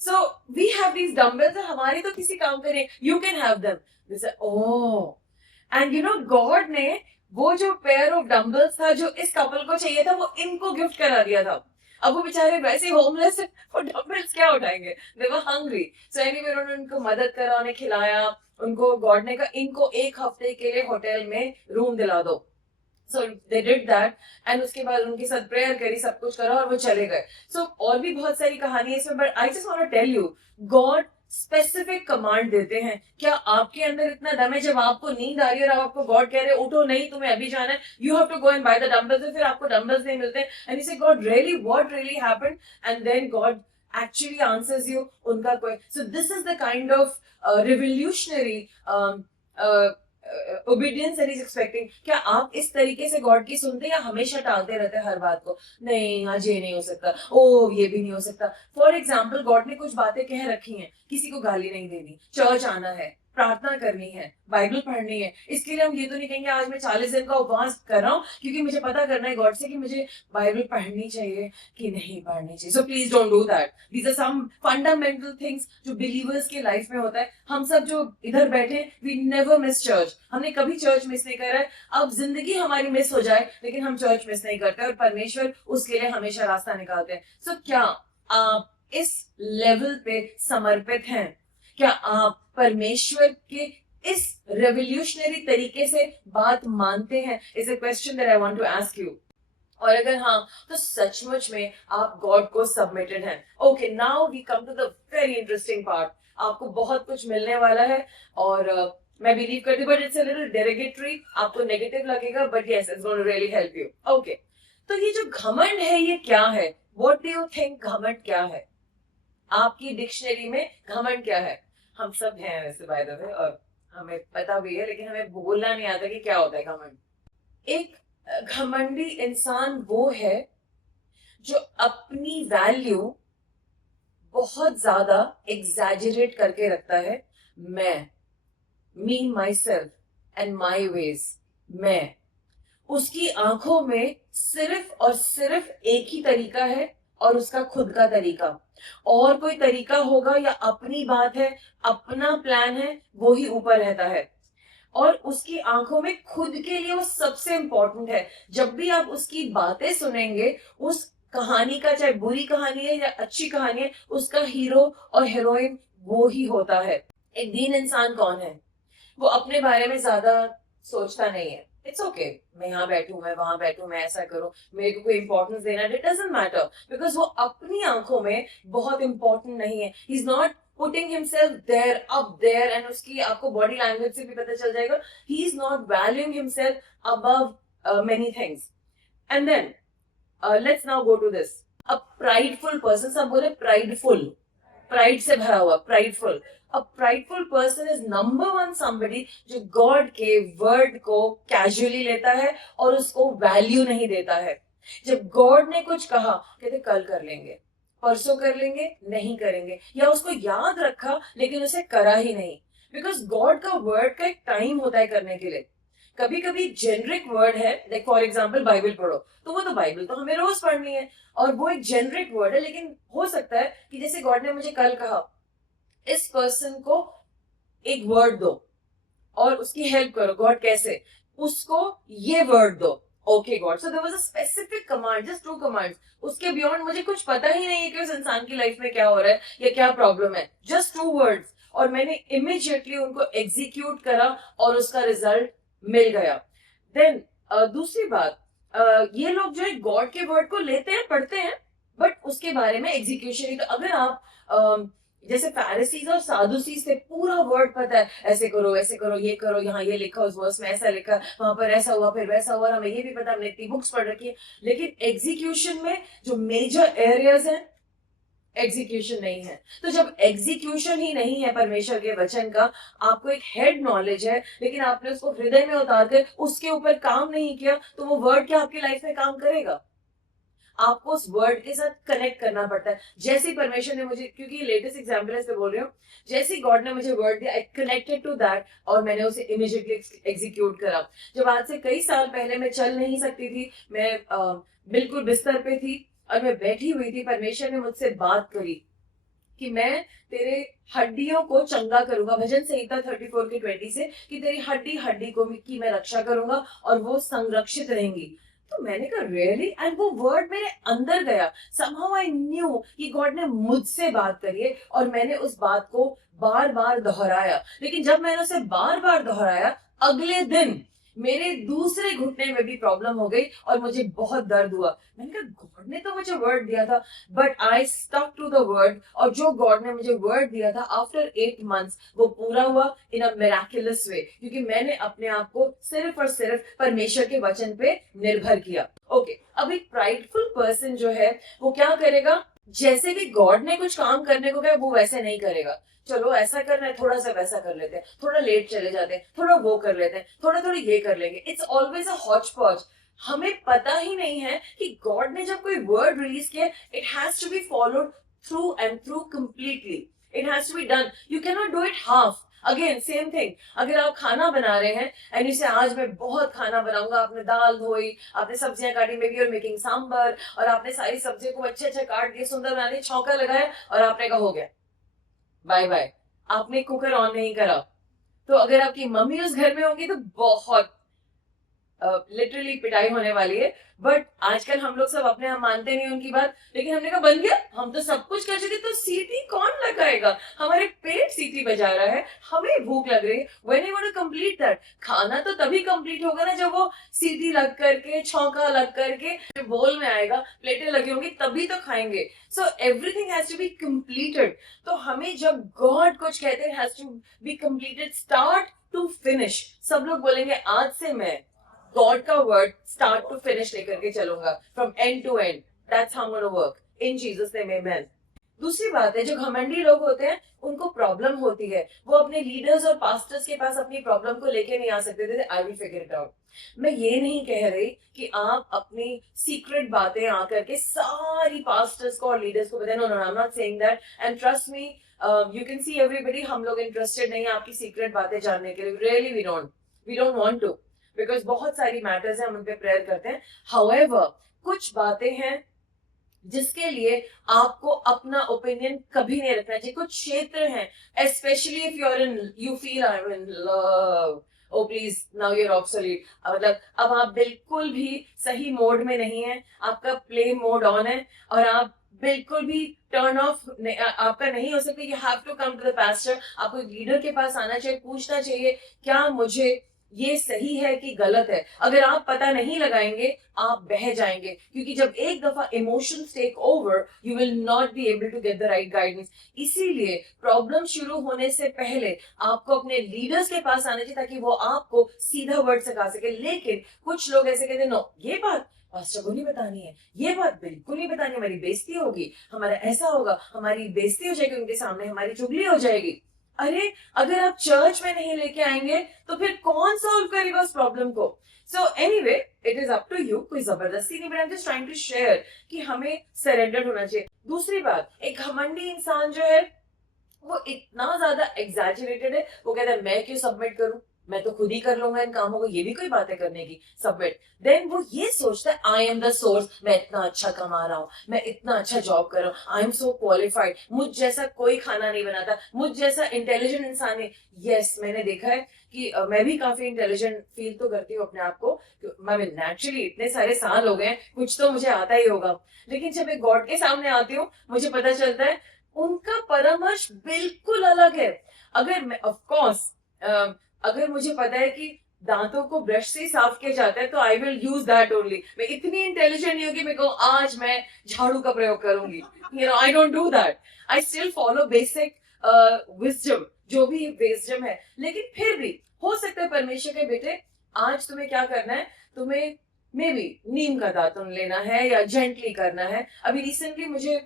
So we have these dumbbells और हमारी तो किसी काम के नहीं, you can have them. Oh, and you know God ने वो जो पेयर ऑफ डम्बल्स था जो इस कपल को चाहिए था, वो इनको गिफ्ट करा दिया था। अब वो बेचारे वैसे होमलेस है, वो डम्बल्स क्या उठाएंगे, दे वर हंग्री। सो एनीवे, उन्होंने उनको मदद करा, उन्हें खिलाया। उनको गॉड ने कहा इनको 1 हफ्ते के लिए होटल में रूम दिला दो। सो दे डिड दैट एंड उसके बाद उनके साथ प्रेयर करी, सब कुछ करा और वो चले गए। सो और भी बहुत सारी कहानी है इसमें, but I just want to tell you, God specific command देते हैं। क्या आपके अंदर इतना दम है जब आपको नींद आ रही है और आपको गॉड कह रहे उठो नहीं, तुम्हें अभी जाना है, you have to go and buy the dumbbells, फिर आपको डम्बल्स नहीं मिलते and you say God really, what really happened, and then God actually answers you उनका कोई। So this is the kind of revolutionary obedience that he's expecting। क्या आप इस तरीके से गॉड की सुनते हैं या हमेशा टालते रहते हैं हर बात को? नहीं आज ये नहीं हो सकता, ओ ये भी नहीं हो सकता। फॉर एग्जाम्पल, गॉड ने कुछ बातें कह रखी हैं, किसी को गाली नहीं देनी, चर्च आना है, प्रार्थना करनी है, बाइबल पढ़नी है, इसके लिए हम ये तो नहीं कहेंगे आज मैं 40 दिन का उपवास कर रहा हूँ क्योंकि मुझे पता करना है गॉड से कि मुझे बाइबल पढ़नी चाहिए कि नहीं पढ़नी चाहिए. So please don't do that. These are some fundamental things जो बिलीवर्स के लाइफ में होता है. हम सब जो इधर बैठे, वी नेवर मिस चर्च. हमने कभी चर्च मिस नहीं करा है. अब जिंदगी हमारी मिस हो जाए लेकिन हम चर्च मिस नहीं करते और परमेश्वर उसके लिए हमेशा रास्ता निकालते हैं. सो क्या आप इस लेवल पे समर्पित हैं? क्या आप परमेश्वर के इस रेवोल्यूशनरी तरीके से बात मानते हैं? Is a question that I want to ask you. और अगर हाँ, तो सचमुच में आप गॉड को सबमिटेड हैं. Okay, now we come to the very interesting part. आपको बहुत कुछ मिलने वाला है और मैं बिलीव करती हूँ, but it's a little derogatory. आपको नेगेटिव लगेगा but yes, it's going to really help you. Okay, तो ये जो घमंड है ये क्या है? व्हाट डू यू थिंक घमंड क्या है? आपकी डिक्शनरी में घमंड क्या है? हम सब हैं वैसे बाय द वे, और हमें पता भी है, लेकिन हमें बोलना नहीं आता कि क्या होता है घमंड. एक घमंडी इंसान वो है जो अपनी वैल्यू बहुत ज्यादा एग्जैजरेट करके रखता है. मैं, me, myself and my ways. मैं, उसकी आंखों में सिर्फ और सिर्फ एक ही तरीका है और उसका खुद का तरीका. और कोई तरीका होगा या अपनी बात है, अपना प्लान है, वो ही ऊपर रहता है. और उसकी आंखों में खुद के लिए वो सबसे इंपॉर्टेंट है. जब भी आप उसकी बातें सुनेंगे, उस कहानी का, चाहे बुरी कहानी है या अच्छी कहानी है, उसका हीरो और हीरोइन वो ही होता है. एक दीन इंसान कौन है? वो अपने बारे में ज्यादा सोचता नहीं है. इट्स ओके, मैं यहाँ बैठू, मैं वहां बैठू, मैं ऐसा करूं, मेरे को कोई इंपॉर्टेंस देना, इट डजंट मैटर, बिकॉज वो अपनी आंखों में बहुत इंपॉर्टेंट नहीं है. He is not putting himself there, up there, and उसकी आपको बॉडी लैंग्वेज से भी पता चल जाएगा. He is not valuing himself above many things. And then let's now go to this. A prideful person, सब बोले प्राइडफुल, प्राइड से भरा हुआ, prideful. A prideful person is number one somebody जो गॉड के वर्ड को कैजुअली लेता है और उसको वैल्यू नहीं देता है. जब गॉड ने कुछ कहा, कहते कल कर लेंगे, परसों कर लेंगे, नहीं करेंगे, या उसको याद रखा लेकिन उसे करा ही नहीं. बिकॉज गॉड का वर्ड का एक टाइम होता है करने के लिए. कभी कभी जेनरिक वर्ड है, लाइक फॉर एग्जाम्पल बाइबल पढ़ो, तो वो तो बाइबल तो हमें रोज पढ़नी है और वो एक जेनरिक वर्ड है. लेकिन हो सकता है कि जैसे गॉड ने मुझे कल कहा, इस पर्सन को एक वर्ड दो और उसकी हेल्प करो. गॉड कैसे? उसको ये वर्ड दो. Okay God, so there was a specific command, just 2 commands. उसके बियॉन्ड मुझे कुछ पता ही नहीं है कि उस इंसान की लाइफ में क्या हो रहा है या क्या प्रॉब्लम है. जस्ट 2 वर्ड्स, और मैंने इमीडिएटली उनको एग्जीक्यूट करा और उसका रिजल्ट मिल गया. देन दूसरी बात, ये लोग जो है गॉड के वर्ड को लेते हैं, पढ़ते हैं, बट उसके बारे में एग्जीक्यूशन ही. तो अगर आप जैसे फैरिसीज और सादुसीज से पूरा वर्ड पता है, ऐसे करो, ये करो, यहाँ ये लिखा, उस वर्स में ऐसा लिखा, वहां पर ऐसा हुआ, फिर वैसा हुआ, हमें ये भी पता, हमने इतनी बुक्स पढ़ रखी है, लेकिन एग्जीक्यूशन में जो मेजर एरियाज हैं, एग्जीक्यूशन नहीं है. तो जब एग्जीक्यूशन ही नहीं है परमेश्वर के वचन का, आपको एक हेड नॉलेज है लेकिन आपने उसको हृदय में उतार कर उसके ऊपर काम नहीं किया, तो वो वर्ड क्या आपकी लाइफ में काम करेगा? आपको उस वर्ड के साथ कनेक्ट करना पड़ता है. जैसे परमेश्वर ने मुझे, क्योंकि लेटेस्ट एग्जाम्पल है इसलिए बोल रही हूँ, जैसे गॉड ने मुझे वर्ड दिया, आई कनेक्टेड टू दैट और मैंने उसे इमीडिएटली एग्जीक्यूट करा. जब आज से कई साल पहले मैं चल नहीं सकती थी, मैं बिल्कुल बिस्तर पे थी और मैं बैठी हुई थी, परमेश्वर ने मुझसे बात करी कि मैं तेरे हड्डियों को चंगा करूंगा. भजन संहिता 34 के 20 से, कि तेरी हड्डी हड्डी को की मैं रक्षा करूंगा और वो संरक्षित रहेंगी. तो मैंने कहा रियली, एंड वो वर्ड मेरे अंदर गया. समहाउ आई न्यू कि गॉड ने मुझसे बात करी है और मैंने उस बात को बार बार दोहराया. लेकिन जब मैंने उसे बार बार दोहराया, अगले दिन मेरे दूसरे घुटने में भी प्रॉब्लम हो गई और मुझे बहुत दर्द हुआ. मैंने कहा गॉड ने तो मुझे वर्ड दिया था, but I stuck to the word. और जो गॉड ने मुझे वर्ड दिया था, आफ्टर 8 months वो पूरा हुआ इन अ मिराकुलस वे, क्योंकि मैंने अपने आप को सिर्फ और सिर्फ परमेश्वर के वचन पे निर्भर किया. ओके, अब एक प्राइडफुल पर्सन जो है वो क्या करेगा? जैसे भी गॉड ने कुछ काम करने को कहा, वो वैसे नहीं करेगा. चलो ऐसा करना है, थोड़ा सा वैसा कर लेते हैं, थोड़ा लेट चले जाते हैं, थोड़ा वो कर लेते हैं, थोड़ा थोड़ा ये कर लेंगे. इट्स ऑलवेज अ हॉच पॉच. हमें पता ही नहीं है कि गॉड ने जब कोई वर्ड रिलीज किया, it has to be followed through and through completely. It has to be done. You can not do it half. Again same thing, अगर आप खाना बना रहे हैं एंड यू से आज मैं बहुत खाना बनाऊंगा, आपने दाल धोई, आपने सब्जियां काटी, मे बी और मेकिंग सांबर, और आपने सारी सब्जियों को अच्छे अच्छे काट दिए, सुंदर बना दिए, छौंका लगाया और आपने कहा हो गया, बाय बाय, आपने कुकर ऑन नहीं करा। तो अगर आपकी मम्मी उस घर में होंगी तो बहुत लिटरली पिटाई होने वाली है। बट आजकल हम लोग सब अपने हम मानते नहीं उनकी बात, लेकिन हमने कहा बन गया, हम तो सब कुछ कर चुके, तो सीटी कौन लगाएगा, हमारे पेट सीटी बजा रहा है, हमें भूख लग रही है, when you want to complete that, खाना तो तभी कंप्लीट होगा ना जब वो सीटी लग करके, छौंका लग करके बोल में आएगा, प्लेटें लगी होंगी, तभी तो खाएंगे। So everything has to be completed. तो हमें जब गॉड कुछ कहते हैं has to be completed start to finish. सब लोग बोलेंगे आज से मैं गॉड का वर्ड स्टार्ट टू फिनिश लेकर के चलूंगा, from end to end, that's how I am gonna work in Jesus name, amen. दूसरी बात है, जो घमंडी लोग होते हैं उनको प्रॉब्लम होती है, वो अपने लीडर्स और पास्टर्स के पास अपनी प्रॉब्लम को लेके नहीं आ सकते थे, I will figure it out. मैं ये नहीं कह रही कि आप अपनी सीक्रेट बातें आकर के सारी पास्टर्स को और लीडर्स को बताएं, no no, I am not saying that, and trust me, you can see everybody, हम लोग इंटरेस्टेड नहीं है आपकी सीक्रेट बातें जानने के लिए, really we don't want to, because बहुत सारी मैटर्स हैं, हम उन पे प्रेयर करते हैं। हाउएवर कुछ बातें हैं जिसके लिए आपको अपना ओपिनियन कभी नहीं रखना चाहिए। कुछ क्षेत्र हैं specially if you feel I am in love, oh please now you're obsolete, मतलब अब आप बिल्कुल भी सही मोड में नहीं है, आपका प्ले मोड ऑन है और आप बिल्कुल भी टर्न ऑफ आपका नहीं हो सकता। You have to come to the pastor, आपको लीडर के पास आना चाहिए, पूछना चाहिए क्या मुझे ये सही है कि गलत है। अगर आप पता नहीं लगाएंगे आप बह जाएंगे, क्योंकि जब एक दफा emotions take over you will not be able to get the right guidance. इसीलिए प्रॉब्लम शुरू होने से पहले आपको अपने लीडर्स के पास आना चाहिए ताकि वो आपको सीधा वर्ड सिखा सके। लेकिन कुछ लोग ऐसे कहते हैं नो, ये बात पास्टर को नहीं बतानी है, ये बात बिल्कुल नहीं बतानी, हमारी बेइज्जती होगी, हमारा ऐसा होगा, हमारी बेइज्जती हो जाएगी उनके सामने, हमारी चुगली हो जाएगी। अरे अगर आप चर्च में नहीं लेके आएंगे तो फिर कौन सॉल्व करेगा उस प्रॉब्लम को। So anyway it is up to you, कोई जबरदस्ती नहीं, but I am just trying to share कि हमें सरेंडर होना चाहिए। दूसरी बात, एक घमंडी इंसान जो है वो इतना ज्यादा एग्जैजरेटेड है, वो कहता है मैं क्यों सबमिट करूं, मैं तो खुद ही कर लूंगा इन कामों को, ये भी कोई बात है करने की, सबमिट। देन वो ये सोचता है आई एम द सोर्स, मैं इतना अच्छा कमा रहा हूँ, मैं इतना अच्छा जॉब कर रहा हूँ, आई एम सो क्वालिफाइड, मुझ जैसा कोई खाना नहीं बनाता, मुझ जैसा इंटेलिजेंट इंसान है। यस मैंने देखा है कि मैं भी काफी इंटेलिजेंट फील तो करती हूँ अपने आप को, मैं नेचुरली इतने सारे साल हो गए, कुछ तो मुझे आता ही होगा। लेकिन जब मैं गॉड के सामने आती हूँ मुझे पता चलता है उनका परामर्श बिल्कुल अलग है। अगर मैं ऑफ कोर्स अगर मुझे पता है कि दांतों को ब्रश से ही साफ किया जाता है तो I will use that only. मैं इतनी इंटेलिजेंट नहीं होगी मैं कहूँ आज मैं झाड़ू का प्रयोग करूंगी, you know I don't do that, I still follow basic wisdom, जो भी विजडम है। लेकिन फिर भी हो सकता है परमेश्वर के बेटे आज तुम्हें क्या करना है, तुम्हें मे बी नीम का दातुन लेना है या जेंटली करना है। अभी रिसेंटली मुझे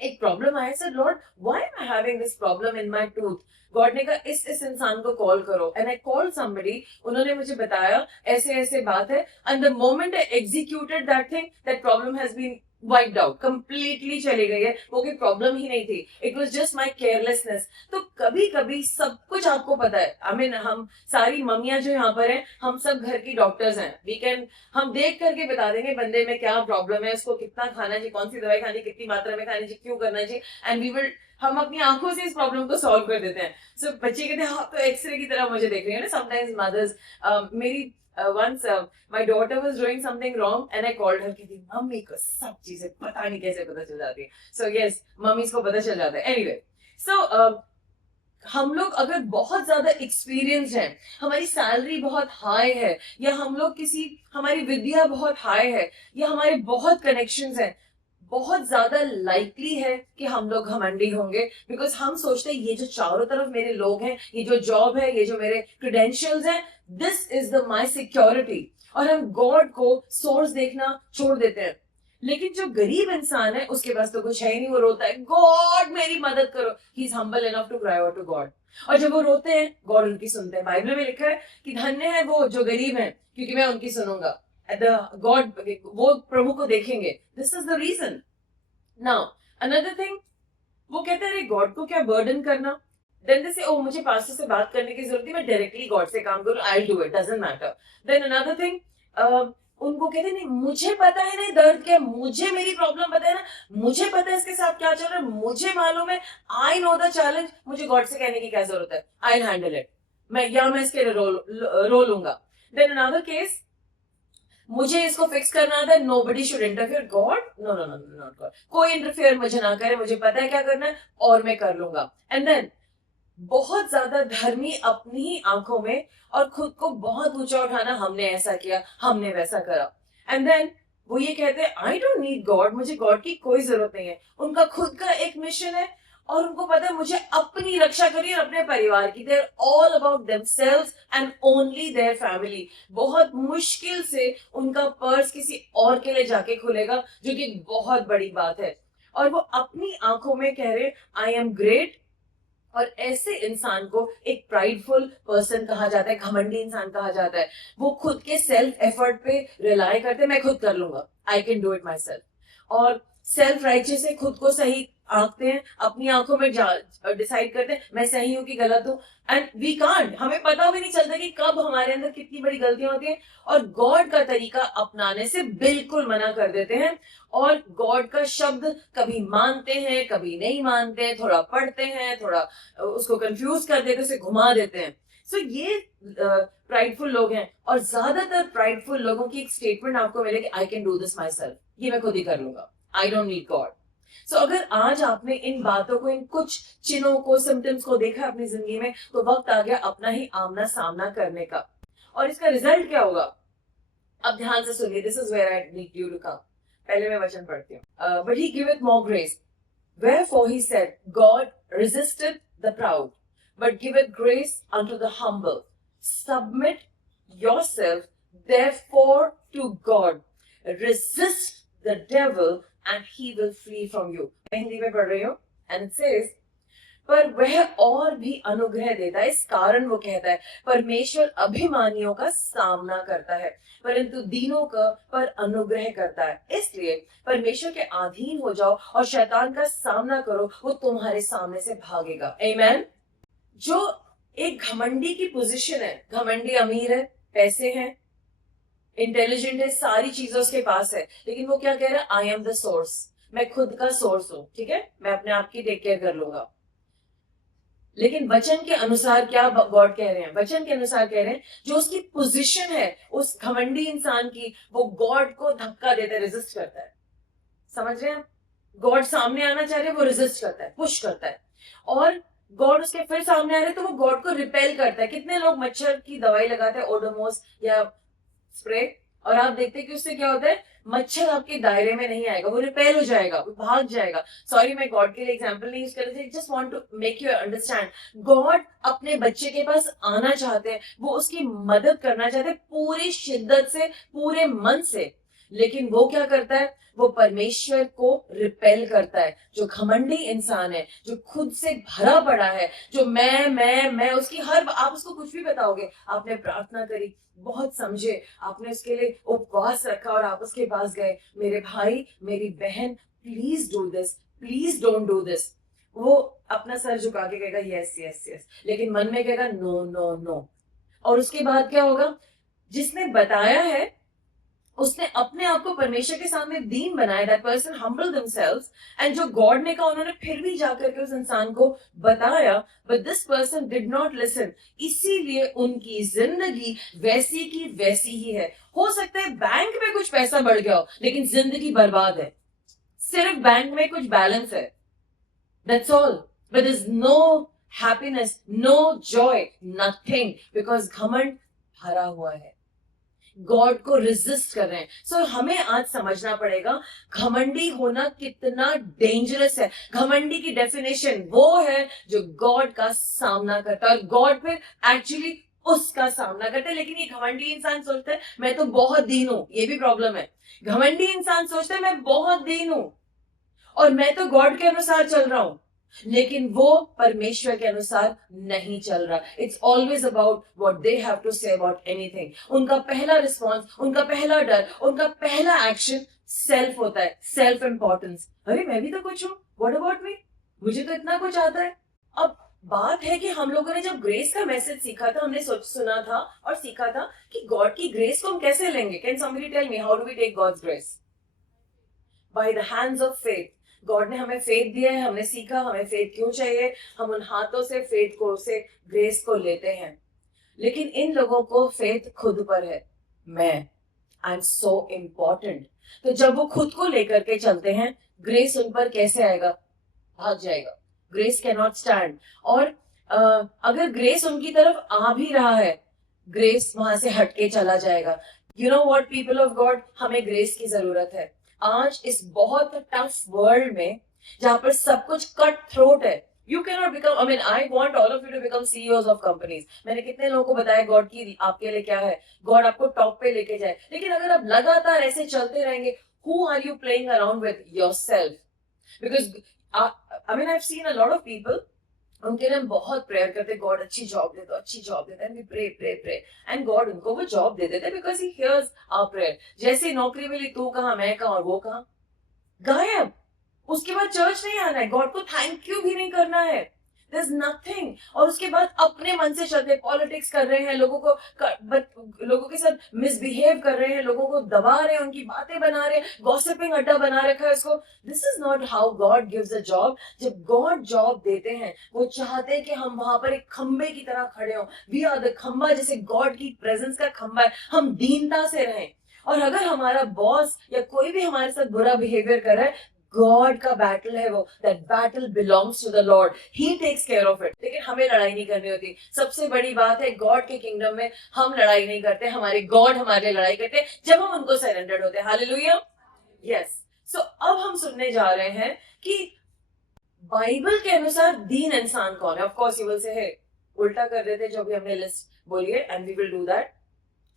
एक प्रॉब्लम आया, sir Lord why am I having this problem in my tooth. God ने कहा इस इंसान को कॉल करो, एंड आई कॉल समबडी, उन्होंने मुझे बताया ऐसे ऐसे बात है, and the moment I executed that thing that problem has been wiped out, completely चली गई है, वो कोई प्रॉब्लम ही नहीं थी, it was just my carelessness. तो कभी कभी सब कुछ आपको पता है, आई मीन हम सारी मम्मियां जो यहाँ पर हैं हम सब घर की डॉक्टर्स हैं, वी कैन, हम देख करके बता देंगे बंदे में क्या प्रॉब्लम है, उसको कितना खाना चाहिए, कौन सी दवाई खानी, कितनी मात्रा में खानी चाहिए, क्यों करना चाहिए, एंड वी विल, हम अपनी आंखों से इस प्रॉब्लम को सॉल्व कर देते हैं। सो बच्चे कहते हैं हाँ तो एक्सरे की तरह मुझे देख रही है ना, समटाइम्स मदर्स, मेरी once my daughter was doing something wrong and I called her, कहती मम्मी को सब चीजें पता नहीं कैसे पता चल जाती है। So yes, मम्मी को पता चल जाता है। Anyway, so हम लोग अगर बहुत ज्यादा एक्सपीरियंस है, हमारी सैलरी बहुत हाई है, या हम लोग किसी, हमारी विद्या बहुत हाई है, या हमारे बहुत कनेक्शंस हैं, बहुत ज्यादा लाइकली है कि हम लोग घमंडी होंगे, बिकॉज हम सोचते हैं ये जो चारों तरफ मेरे लोग हैं, ये जो जॉब है, ये जो मेरे क्रेडेंशियल्स हैं, this is the my security, और हम गॉड को सोर्स देखना छोड़ देते हैं। लेकिन जो गरीब इंसान है उसके पास तो कुछ है ही नहीं, वो रोता है गॉड मेरी मदद करो, he is humble enough to cry out to God, और जब वो रोते हैं गॉड उनकी सुनते हैं। बाइबल में लिखा है कि धन्य है वो जो गरीब है क्योंकि मैं उनकी सुनूंगा, गॉड वो प्रभु को देखेंगे। This is the reason. Now another thing, वो कहते हैं अरे गॉड को क्या बर्डन करना, देन दे से ओ मुझे पास्टर से बात करने की जरूरत है, मैं डायरेक्टली गॉड से काम करूं, I do it, doesn't matter. Then another thing, उनको कहते नहीं मुझे पता है नहीं दर्द क्या है, मुझे मेरी प्रॉब्लम पता है ना, मुझे पता है इसके साथ क्या चल रहा है, मुझे मालूम है, आई नो द चैलेंज, मुझे गॉड से कहने की क्या जरूरत है, आई हैंडल इट, मैं इसके लिए रो लूंगा. देन अनदर केस, मुझे इसको फिक्स करना था, nobody should interfere, God no no no not God, कोई इंटरफियर मुझे ना करे, मुझे पता है क्या करना है और मैं कर लूंगा. एंड देन बहुत ज्यादा धर्मी अपनी ही आंखों में, और खुद को बहुत ऊंचा उठाना, हमने ऐसा किया, हमने वैसा करा. एंड देन वो ये कहते हैं आई डोंट नीड गॉड, मुझे गॉड की कोई जरूरत नहीं है. उनका खुद का एक मिशन है और उनको पता है मुझे अपनी रक्षा करनी है और अपने परिवार की. They're all about themselves and only their family. बहुत मुश्किल से उनका पर्स किसी और के लिए जाके खुलेगा, जो कि बहुत बड़ी बात है. और वो अपनी आंखों में कह रहे आई एम ग्रेट. और ऐसे इंसान को एक प्राइडफुल पर्सन कहा जाता है, घमंडी इंसान कहा जाता है. वो खुद के सेल्फ एफर्ट पे रिलाई करते हैं, मैं खुद कर लूंगा, I can do it my self. और सेल्फ राइचियस से खुद को सही आंकते हैं, अपनी आंखों में डिसाइड करते हैं मैं सही हूं कि गलत हूं. एंड वी कांट, हमें पता भी नहीं चलता कि कब हमारे अंदर कितनी बड़ी गलतियां होती हैं. और गॉड का तरीका अपनाने से बिल्कुल मना कर देते हैं. और गॉड का शब्द कभी मानते हैं, कभी नहीं मानते हैं, थोड़ा पढ़ते हैं, थोड़ा उसको कंफ्यूज कर देते, उसे घुमा देते हैं. सो ये प्राइडफुल लोग हैं. और ज्यादातर प्राइडफुल लोगों की एक स्टेटमेंट आपको मिलेगी, I can do this my self, ये मैं खुद ही कर लूंगा, आई डोंट नीड गॉड. सो अगर आज आपने इन बातों को, इन कुछ चिन्हों को, सिम्टम्स को देखा अपनी जिंदगी में, तो वक्त आ गया अपना ही आमना सामना करने का. और इसका रिजल्ट क्या होगा, अब ध्यान से सुनिए, this is where I need you to come. पहले मैं वचन पढ़ती हूँ. But he गिवeth more grace. Wherefore he said, God resisteth the proud, but giveth grace unto the humble. Submit yourself therefore to God. Resist the devil and he will flee from you. मैं हिंदी में पढ़ रही हूँ. And it says, पर वह और भी अनुग्रह देता है. इस कारण वो कहता है परमेश्वर अभिमानियों का सामना करता है, परंतु दीनों का पर अनुग्रह करता है. इसलिए परमेश्वर के अधीन हो जाओ और शैतान का सामना करो, वो तुम्हारे सामने से भागेगा. आमीन. जो एक घमंडी की पोजीशन है, घमंडी अमीर है, पैसे हैं, इंटेलिजेंट है, सारी चीजें उसके पास है, लेकिन वो क्या कह रहा है, आई एम द सोर्स, मैं खुद का सोर्स हूं, ठीक है, मैं अपने आप की टेक केयर कर लूंगा. लेकिन वचन के अनुसार क्या गॉड कह रहे हैं, वचन के अनुसार कह रहे हैं जो उसकी पोजीशन है उस घमंडी इंसान की, वो गॉड को धक्का देता है, रेजिस्ट करता है. समझ रहे हैं? गॉड सामने आना चाह रहे, वो रेजिस्ट करता है, पुश करता है. और गॉड उसके फिर सामने आ रहे तो वो गॉड को रिपेल करता है. कितने लोग मच्छर की दवाई लगाते हैं, ओडोमोस या स्प्रे, और आप देखते हैं कि उससे क्या होता है, मच्छर आपके दायरे में नहीं आएगा, वो रिपेल हो जाएगा, वो भाग जाएगा. सॉरी, मैं गॉड के लिए एग्जांपल नहीं यूज कर रही थी, just want to make you understand. God अपने बच्चे के पास आना चाहते हैं, वो उसकी मदद करना चाहते हैं पूरी शिद्दत से, पूरे मन से. लेकिन वो क्या करता है, वो परमेश्वर को रिपेल करता है. जो घमंडी इंसान है, जो खुद से भरा पड़ा है, जो मैं उसकी हर, आप उसको कुछ भी बताओगे, आपने प्रार्थना करी, बहुत समझे, आपने उसके लिए उपवास रखा और आप उसके पास गए, मेरे भाई मेरी बहन please do this, please don't do this, वो अपना सर झुका के कहेगा यस यस यस, लेकिन मन में कहेगा नो नो नो. और उसके बाद क्या होगा, जिसने बताया है उसने अपने आप को परमेश्वर के सामने दीन बनाया, that person humble themselves. And जो गॉड ने कहा उन्होंने फिर भी जाकर के उस इंसान को बताया, but this person did not listen. इसीलिए उनकी जिंदगी वैसी की वैसी ही है. हो सकता है बैंक में कुछ पैसा बढ़ गया हो, लेकिन जिंदगी बर्बाद है. सिर्फ बैंक में कुछ बैलेंस है, that's all. But there is no happiness, no joy, nothing, because घमंड भरा हुआ है, गॉड को रेजिस्ट कर रहे हैं. सो हमें आज समझना पड़ेगा घमंडी होना कितना डेंजरस है. घमंडी की डेफिनेशन वो है जो गॉड का सामना करता है, और गॉड फिर एक्चुअली उसका सामना करता है. लेकिन ये घमंडी इंसान सोचता है मैं तो बहुत दीन हूं, ये भी प्रॉब्लम है. घमंडी इंसान सोचता है मैं बहुत दीन हूं और मैं तो गॉड के अनुसार चल रहा हूं, लेकिन वो परमेश्वर के अनुसार नहीं चल रहा. It's always about what they have to say about anything. उनका पहला रिस्पॉन्स, उनका पहला डर, उनका पहला एक्शन सेल्फ होता है, सेल्फ इंपॉर्टेंस. अरे मैं भी तो कुछ हूं, व्हाट अबाउट मी, मुझे तो इतना कुछ आता है. अब बात है कि हम लोगों ने जब ग्रेस का मैसेज सीखा था, हमने सुना था और सीखा था कि गॉड की ग्रेस को हम कैसे लेंगे. Can somebody tell me how do we take God's grace? By the hands of faith. God ने हमें फेथ दिया है, हमने सीखा हमें फेथ क्यों चाहिए, हम उन हाथों से फेथ को, से ग्रेस को लेते हैं. लेकिन इन लोगों को फेथ खुद पर है. मैं, आई एम सो इम्पोर्टेंट. तो जब वो खुद को लेकर के चलते हैं, ग्रेस उन पर कैसे आएगा? भाग जाएगा. Grace can not stand. और अगर ग्रेस उनकी तरफ आ भी रहा है, ग्रेस वहां से हटके चला जाएगा. You know what people of God, हमें ग्रेस की जरूरत है. आज इस बहुत टफ वर्ल्ड में जहां पर सब कुछ कट थ्रोट है, you can not become, I mean I want all of you to become CEOs of companies. मैंने कितने लोगों को बताया गॉड की आपके लिए क्या है, गॉड आपको टॉप पे लेके जाए. लेकिन अगर आप लगातार ऐसे चलते रहेंगे, who are you playing around with? Yourself. Because I mean I've seen a lot of people, उनके लिए हम बहुत प्रेयर करते, गॉड अच्छी जॉब दे दो, अच्छी जॉब दे दो, and we pray pray pray, and God उनको वो जॉब दे देते because he hears our prayer. जैसे नौकरी मिली, तू कहाँ मैं कहाँ और वो कहाँ, गायब. उसके बाद चर्च नहीं आना है, गॉड को थैंक यू भी नहीं करना है. There's nothing. और उसके बाद अपने मन से चलते, पॉलिटिक्स कर रहे हैं, लोगों के साथ मिसबिहेव कर रहे हैं, लोगों को दबा रहे हैं, उनकी बातें बना रहे हैं, गॉसिपिंग अड्डा बना रखा है इसको. This is not how God gives a job. जब गॉड जॉब देते हैं, वो चाहते हैं कि हम वहां पर एक खंबे की तरह खड़े हों. वी आर द खंबा, जैसे गॉड की प्रेजेंस का खंबा है, हम दीनता से रहें. और अगर हमारा बॉस या कोई भी हमारे साथ बुरा बिहेवियर कर रहा है, गॉड का बैटल है वो. That battle belongs to the Lord, he takes care of it. लेकिन हमें लड़ाई नहीं करनी होती. सबसे बड़ी बात है, गॉड के किंगडम में हम लड़ाई नहीं करते, हमारे गॉड हमारे लिए लड़ाई करते हैं जब हम उनको सरेंडर्ड होते हैं. हालेलुया. यस. सो अब हम सुनने जा रहे हैं कि बाइबल के अनुसार दीन इंसान कौन है. Of course you will say है, उल्टा कर देते जो भी हमने लिस्ट बोली है, and we will do that.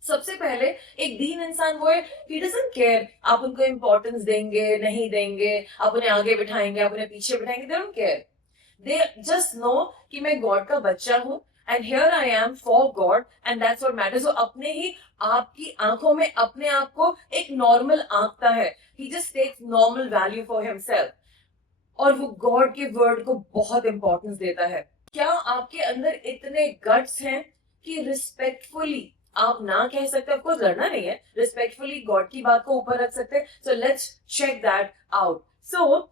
सबसे पहले एक दीन इंसान वो है, ही डजंट केयर आप उनको इंपॉर्टेंस देंगे नहीं देंगे, आप उन्हें आगे बिठाएंगे आप उन्हें पीछे बिठाएंगे. They don't care. They just know कि मैं गॉड का बच्चा हूं, and here I am for God, and that's what matters. वो अपने ही आपकी आंखों में अपने आप को एक नॉर्मल आंकता है. He just takes normal value for himself, और वो गॉड के वर्ड को बहुत इंपॉर्टेंस देता है. क्या आपके अंदर इतने गट्स हैं कि रिस्पेक्टफुली आप ना कह सकते? आपको लड़ना नहीं है, रिस्पेक्टफुली गॉड की बात को ऊपर रख सकते. So let's check that out. So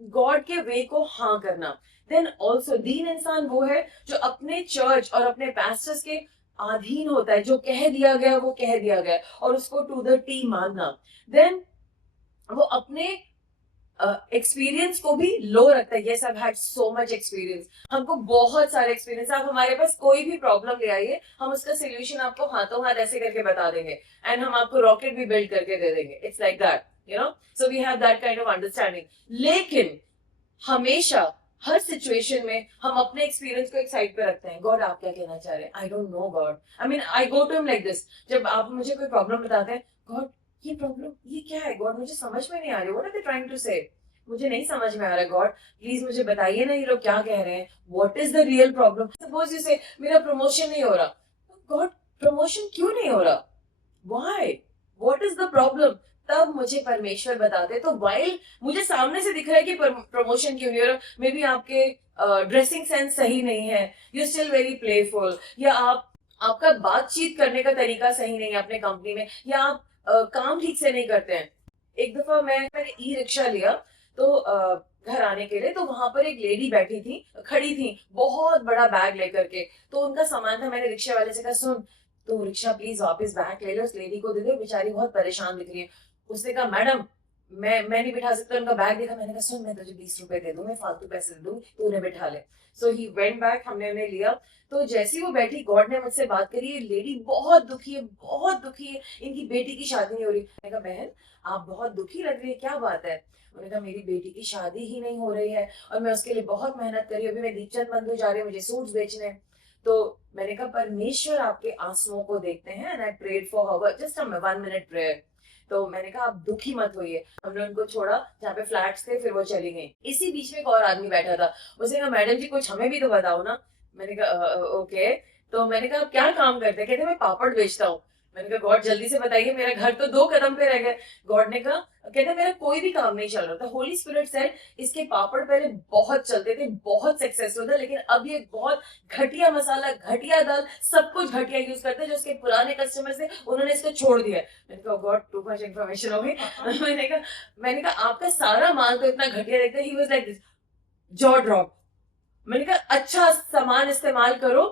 God के वे को हाँ करना. देन ऑल्सो दीन इंसान वो है जो अपने चर्च और अपने पास्टर्स के अधीन होता है. जो कह दिया गया वो कह दिया गया, और उसको टू द टी मानना. देन वो अपने एक्सपीरियंस को भी लो रखता है. Yes, I had so much experience. हमको बहुत सारे एक्सपीरियंस. आप हमारे पास कोई भी प्रॉब्लम ले आइए, हम उसका सोल्यूशन आपको हाथों हाथ ऐसे करके बता देंगे, एंड हम आपको रॉकेट भी बिल्ड करके दे देंगे. It's like that, you know. So we have that kind of understanding. लेकिन हमेशा हर सिचुएशन में हम अपने एक्सपीरियंस को एक साइड पे रखते हैं. गॉड आप क्या कहना चाह रहे हैं? I don't know God. I mean I go to him like this. जब आप मुझे कोई प्रॉब्लम बताते हैं, गॉड ये प्रॉब्लम ये क्या है? गॉड मुझे समझ में नहीं आ रही. What are they trying to say? मुझे नहीं समझ में आ रहा है. गॉड प्लीज मुझे बताइए ना, ये लोग क्या कह रहे हैं. What is the real problem? Suppose you से मेरा प्रमोशन नहीं हो रहा. गॉड प्रमोशन क्यों नहीं हो रहा? Why? What is the problem? तब मुझे परमेश्वर बताते. तो वाइल मुझे सामने से दिख रहा है कि प्रमोशन क्यों नहीं हो रहा, मे बी आपके ड्रेसिंग सेंस सही नहीं है, यू स्टिल वेरी प्लेफुल, या आपका बातचीत करने का तरीका सही नहीं है अपने कंपनी में, या आप काम ठीक से नहीं करते हैं. एक दफा मैंने ई रिक्शा लिया तो घर आने के लिए, तो वहां पर एक लेडी बैठी थी, खड़ी थी, बहुत बड़ा बैग लेकर के. तो उनका सामान था. मैंने रिक्शा वाले से कहा, सुन तो रिक्शा प्लीज वापस बैग ले लो, उस लेडी को दे दो, बेचारी बहुत परेशान दिख रही है. उसने कहा, मैडम मैं नहीं बिठा सकता. उनका बैग देखा, मैंने कहा, सुन मैं तुझे 20 रुपए दे दूं, मैं फालतू पैसे दे दूं, तू उन्हें बिठा ले. सो ही वेंट बैक, हमने उन्हें लिया. तो जैसी वो बैठी, गॉड ने मुझसे बात करी. ये लेडी बहुत दुखी है, बहुत दुखी है, इनकी बेटी की शादी नहीं हो रही. मैंने कहा, बहन आप बहुत दुखी लग रही है, क्या बात है? उन्होंने कहा, मेरी बेटी की शादी ही नहीं हो रही है और मैं उसके लिए बहुत मेहनत करी. अभी मैं दीपचंद बंधु जा रही हूँ, मुझे सूट्स बेचने. तो मैंने कहा, परमेश्वर आपके आंसुओं को देखते हैं, and I prayed for her just a 1 minute prayer. तो मैंने कहा, आप दुखी मत होइए. हमने उनको छोड़ा जहाँ पे फ्लैट्स थे, फिर वो चली गई. इसी बीच में एक और आदमी बैठा था. उसने कहा, मैडम जी कुछ हमें भी तो बताओ ना. मैंने कहा, ओके. तो मैंने कहा, आप क्या काम करते हैं? कहते मैं पापड़ बेचता हूँ. मैंने कहा गॉड जल्दी से बताइए, मेरा घर तो 2 कदम पे रह गए। गॉड ने कहा, कहते मेरा कोई भी काम नहीं चल रहा था। होली स्पिरिट सेड इसके पापड़ पहले बहुत चलते थे, बहुत सक्सेसफुल था, लेकिन अब ये बहुत घटिया मसाला, घटिया दाल, सब कुछ घटिया यूज करते हैं। जो उसके पुराने कस्टमर्स थे उन्होंने इसको छोड़ दिया है। मैंने कहा गॉड टू मच इन्फॉर्मेशन हो गई। मैंने कहा आपका सारा माल तो इतना घटिया देखते। He was like this, jaw drop. मैंने कहा अच्छा सामान इस्तेमाल करो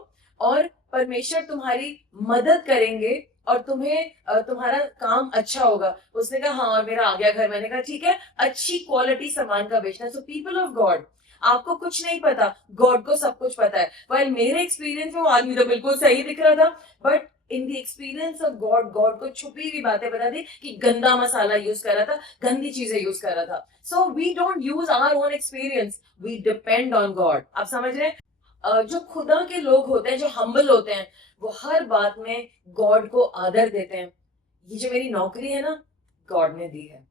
और परमेश्वर तुम्हारी मदद करेंगे और तुम्हारा काम अच्छा होगा। उसने कहा हाँ, और मेरा आ गया घर। मैंने कहा ठीक है, अच्छी क्वालिटी सामान का बेचना। सो पीपल ऑफ गॉड, आपको कुछ नहीं पता, गॉड को सब कुछ पता है। वाइल मेरे एक्सपीरियंस में वो आदमी तो बिल्कुल सही दिख रहा था, but in the experience of God, God को छुपी हुई बातें बता दी कि गंदा मसाला यूज कर रहा था, गंदी चीजें यूज कर रहा था। So we don't use our own experience, we depend on God. आप समझ रहे हैं? जो खुदा के लोग होते हैं, जो हम्बल होते हैं, वो हर बात में गॉड को आदर देते हैं। ये जो मेरी नौकरी है ना, गॉड ने दी है।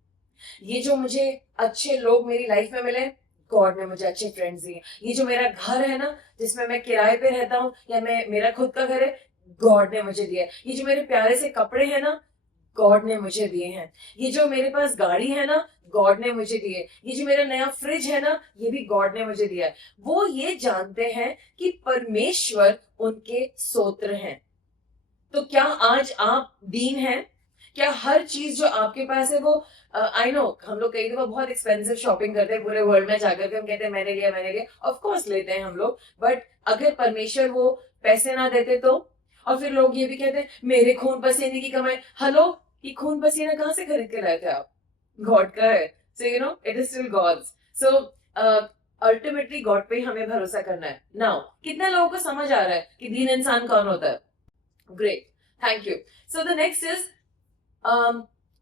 ये जो मुझे अच्छे लोग मेरी लाइफ में मिले, गॉड ने मुझे अच्छे फ्रेंड्स दिए। ये जो मेरा घर है ना, जिसमें मैं किराए पे रहता हूँ या मैं मेरा खुद का घर है, गॉड ने मुझे दिया है। ये जो मेरे प्यारे से कपड़े हैं ना, गॉड ने मुझे दिए हैं। ये जो मेरे पास गाड़ी है ना, गॉड ने मुझे दी है। ये जो मेरा नया फ्रिज है ना, ये भी गॉड ने मुझे दिया है। वो ये जानते हैं कि परमेश्वर उनके सोत्र हैं। तो क्या आज आप दीन हैं? क्या हर चीज जो आपके पास है वो, आई नो हम लोग कई दफा बहुत एक्सपेंसिव शॉपिंग करते हैं पूरे वर्ल्ड में जाकर के, हम कहते हैं मैंने लिया, ऑफ कोर्स लेते हैं हम लोग, बट अगर परमेश्वर वो पैसे ना देते तो? और फिर लोग ये भी कहते हैं मेरे खून पसीने की कमाई। हेलो, ये खून पसीना कहाँ से खरीद के लाए थे आप? गॉड का है। So you know it is still God's. So ultimately God पे ही हमें भरोसा करना है। नाउ कितने लोगों को समझ आ रहा है कि दीन इंसान कौन होता है? Great, thank you. So the next is,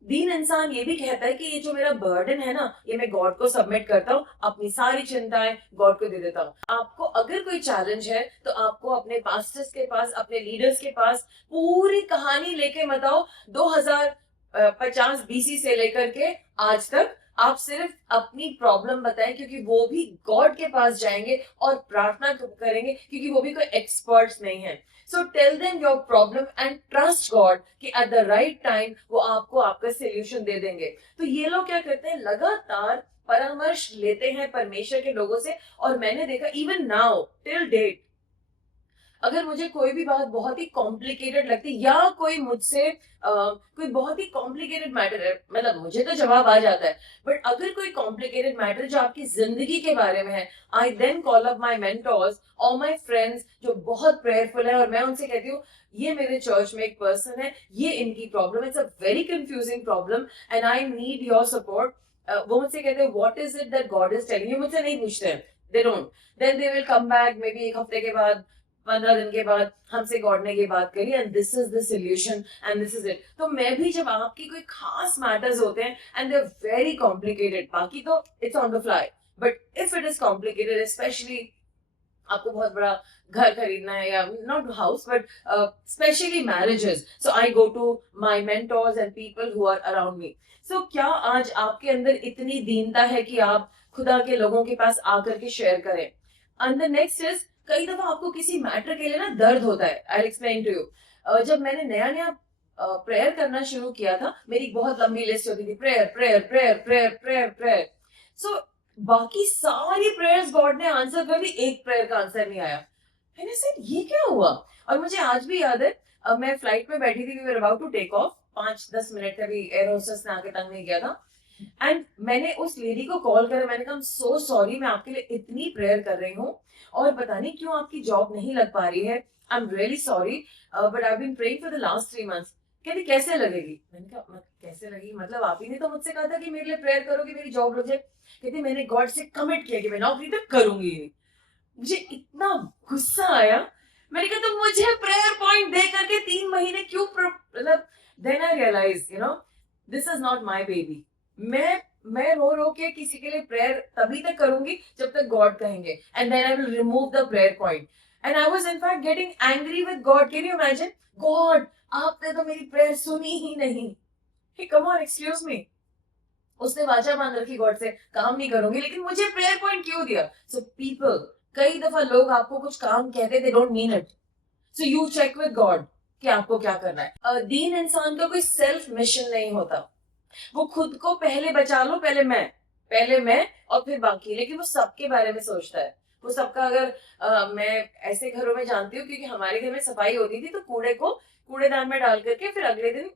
दीन इंसान ये भी कहता है कि ये जो मेरा बर्डन है ना, ये मैं गॉड को सबमिट करता हूँ, अपनी सारी चिंताएं गॉड को दे देता हूँ। आपको अगर कोई चैलेंज है तो आपको अपने पास्टर्स के पास, अपने लीडर्स के पास पूरी कहानी लेके मत आओ। 2050 बीसी से लेकर के आज तक आप सिर्फ अपनी प्रॉब्लम बताएं, क्योंकि वो भी गॉड के पास जाएंगे और प्रार्थना करेंगे, क्योंकि वो भी कोई एक्सपर्ट्स नहीं है। So tell them your problem and trust God कि एट द राइट टाइम वो आपको आपका सोल्यूशन दे देंगे। तो ये लोग क्या करते हैं, लगातार परामर्श लेते हैं परमेश्वर के लोगों से। और मैंने देखा इवन नाउ टिल डेट, अगर मुझे कोई भी बात बहुत ही कॉम्प्लिकेटेड लगती या कोई मुझसे कोई बहुत ही कॉम्प्लिकेटेड मैटर है, मतलब मुझे तो जवाब आ जाता है, बट अगर कोई कॉम्प्लिकेटेड मैटर जो आपकी जिंदगी के बारे में है, I then call up my mentors और माई फ्रेंड्स जो बहुत प्रेयरफुल है, और मैं उनसे कहती हूँ ये मेरे चर्च में एक पर्सन है, ये इनकी problem, it's a very confusing problem and I need your support. वो मुझसे कहते हैं what is it that God is telling you. मुझसे नहीं पूछते हैं, they don't, then they will come back maybe 1 हफ्ते के बाद, 15 दिन के बाद, हमसे गॉड ने ये बात करी and this is the solution and this is it. तो मैं भी जब आपकी कोई खास मैटर्स होते हैं and they are very complicated, बाकी तो it's on the fly, but if it is complicated, especially आपको बहुत बड़ा घर खरीदना है, या not house but especially marriages, so I go to my mentors and people who are around me. So क्या आज आपके अंदर इतनी दीनता है कि आप खुदा के लोगों के पास आकर के शेयर करें? एंड द नेक्स्ट इज, कई दफा आपको किसी मैटर के लिए ना दर्द होता है। I explain to you. जब मैंने नया नया प्रेयर करना शुरू किया था, मेरी बहुत लंबी लिस्ट होती थी, prayer prayer prayer prayer prayer prayer. So बाकी सारी प्रेयर्स गॉड ने आंसर कर दी, एक प्रेयर का आंसर नहीं आया। मैंने सेड ये क्या हुआ? और मुझे आज भी याद है, मैं फ्लाइट में बैठी थी, we were about to take off, 5-10 minute का भी एयर होस्टेस ने आके तंग नहीं किया था, एंड मैंने उस लेडी को कॉल करा, मैंने कहा सो सॉरी, मैं आपके लिए इतनी प्रेयर कर रही हूँ और पता नहीं क्यों आपकी जॉब नहीं लग पा रही है, I am really sorry, but I been praying for the last 3 months. कहती कैसे लगेगी? मैंने कहा कैसे लगेगी मतलब, आप ही ने तो मुझसे कहा था कि मेरे लिए प्रेयर करो कि मेरी जॉब लग जाए। कहती मैंने गॉड से कमिट किया कि मैं नौकरी तक करूंगी। मुझे इतना गुस्सा आया, मैंने कहा तुम मुझे प्रेयर पॉइंट दे करके 3 महीने क्यों, मतलब then I realize you know this is not my baby. मैं रो रो के किसी के लिए प्रेयर तभी तक करूंगी जब तक गॉड कहेंगे, and then I will remove the prayer point. And I was in fact getting angry with God. Can you imagine? God आपने तो मेरी प्रेयर सुनी ही नहीं। Hey come on, excuse me. उसने वाचा बांध रखी गॉड से, काम नहीं करूंगी, लेकिन मुझे प्रेयर पॉइंट क्यों दिया? सो पीपल, कई दफा लोग आपको कुछ काम कहते, they don't mean it, so you check with God कि आपको क्या करना है। दीन इंसान का कोई सेल्फ मिशन नहीं होता, वो खुद को पहले बचा लो, पहले मैं और फिर बाकी, लेकिन वो सबके बारे में सोचता है। वो सबका अगर मैं ऐसे घरों में जानती हूँ, क्योंकि हमारे घर में सफाई होती थी तो कूड़े को कूड़ेदान में डाल करके फिर अगले दिन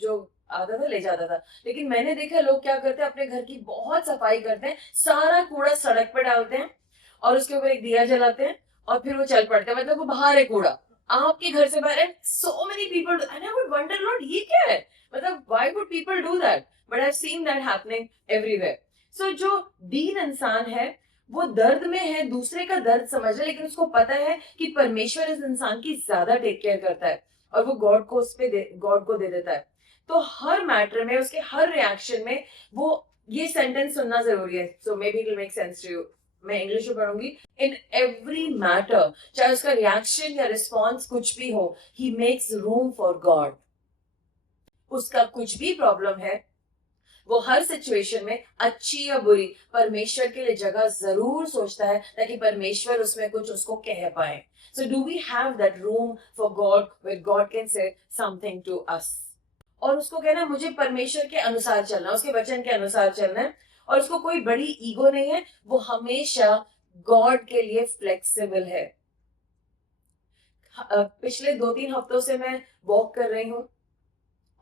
जो आता था ले जाता था। लेकिन मैंने देखा लोग क्या करते हैं, अपने घर की बहुत सफाई करते हैं, सारा कूड़ा सड़क पे डालते हैं और उसके ऊपर एक दिया जलाते हैं और फिर वो चल पड़ते हैं, मतलब वो बाहर है कूड़ा, आपके घर से बाहर। And so many people, and I would wonder lord ये क्या है, मतलब why would people do that, but I have seen that happening everywhere. So जो दीन इंसान है वो दर्द में है, दूसरे का दर्द समझ रहा है, लेकिन उसको पता है कि परमेश्वर इस इंसान की ज्यादा टेक केयर करता है और वो गॉड को गॉड को दे देता है। तो हर मैटर में, उसके हर रिएक्शन में वो ये सेंटेंस सुनना जरूरी है। So maybe it will make sense to you, मैं इंग्लिश में पढ़ूंगी। इन एवरी मैटर, चाहे उसका रिएक्शन या रिस्पॉन्स कुछ भी हो, he makes room for God. उसका कुछ भी प्रॉब्लम है, वो हर सिचुएशन में अच्छी या बुरी परमेश्वर के लिए जगह जरूर सोचता है, ताकि परमेश्वर उसमें कुछ उसको कह पाए। So do we have that room for God where God can say something to us? और उसको कहना मुझे परमेश्वर के अनुसार चलना, उसके वचन के अनुसार चलना है, और उसको कोई बड़ी ईगो नहीं है, वो हमेशा गॉड के लिए फ्लेक्सिबल है। पिछले 2-3 हफ्तों से मैं वॉक कर रही हूँ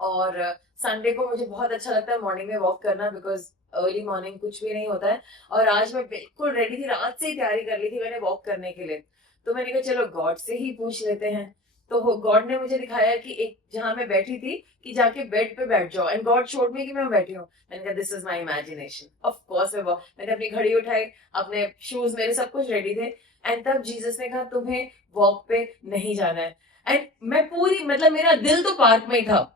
और संडे को मुझे बहुत अच्छा लगता है मॉर्निंग में वॉक करना, बिकॉज अर्ली मॉर्निंग कुछ भी नहीं होता है। और आज मैं बिल्कुल रेडी थी, रात से ही तैयारी कर ली थी मैंने वॉक करने के लिए। तो मैंने कहा चलो गॉड से ही पूछ लेते हैं। तो गॉड ने मुझे दिखाया कि एक जहां मैं बैठी थी कि जाके बेड पे बैठ जाओ, एंड गॉड शोड मी कि मैं बैठी हूँ। मैंने कहा this is my imagination, of course मैंने अपनी घड़ी उठाई, अपने शूज मेरे सब कुछ रेडी थे, एंड तब जीसस ने कहा तुम्हें वॉक पे नहीं जाना है। एंड मैं पूरी, मतलब मेरा दिल तो पार्क में ही था,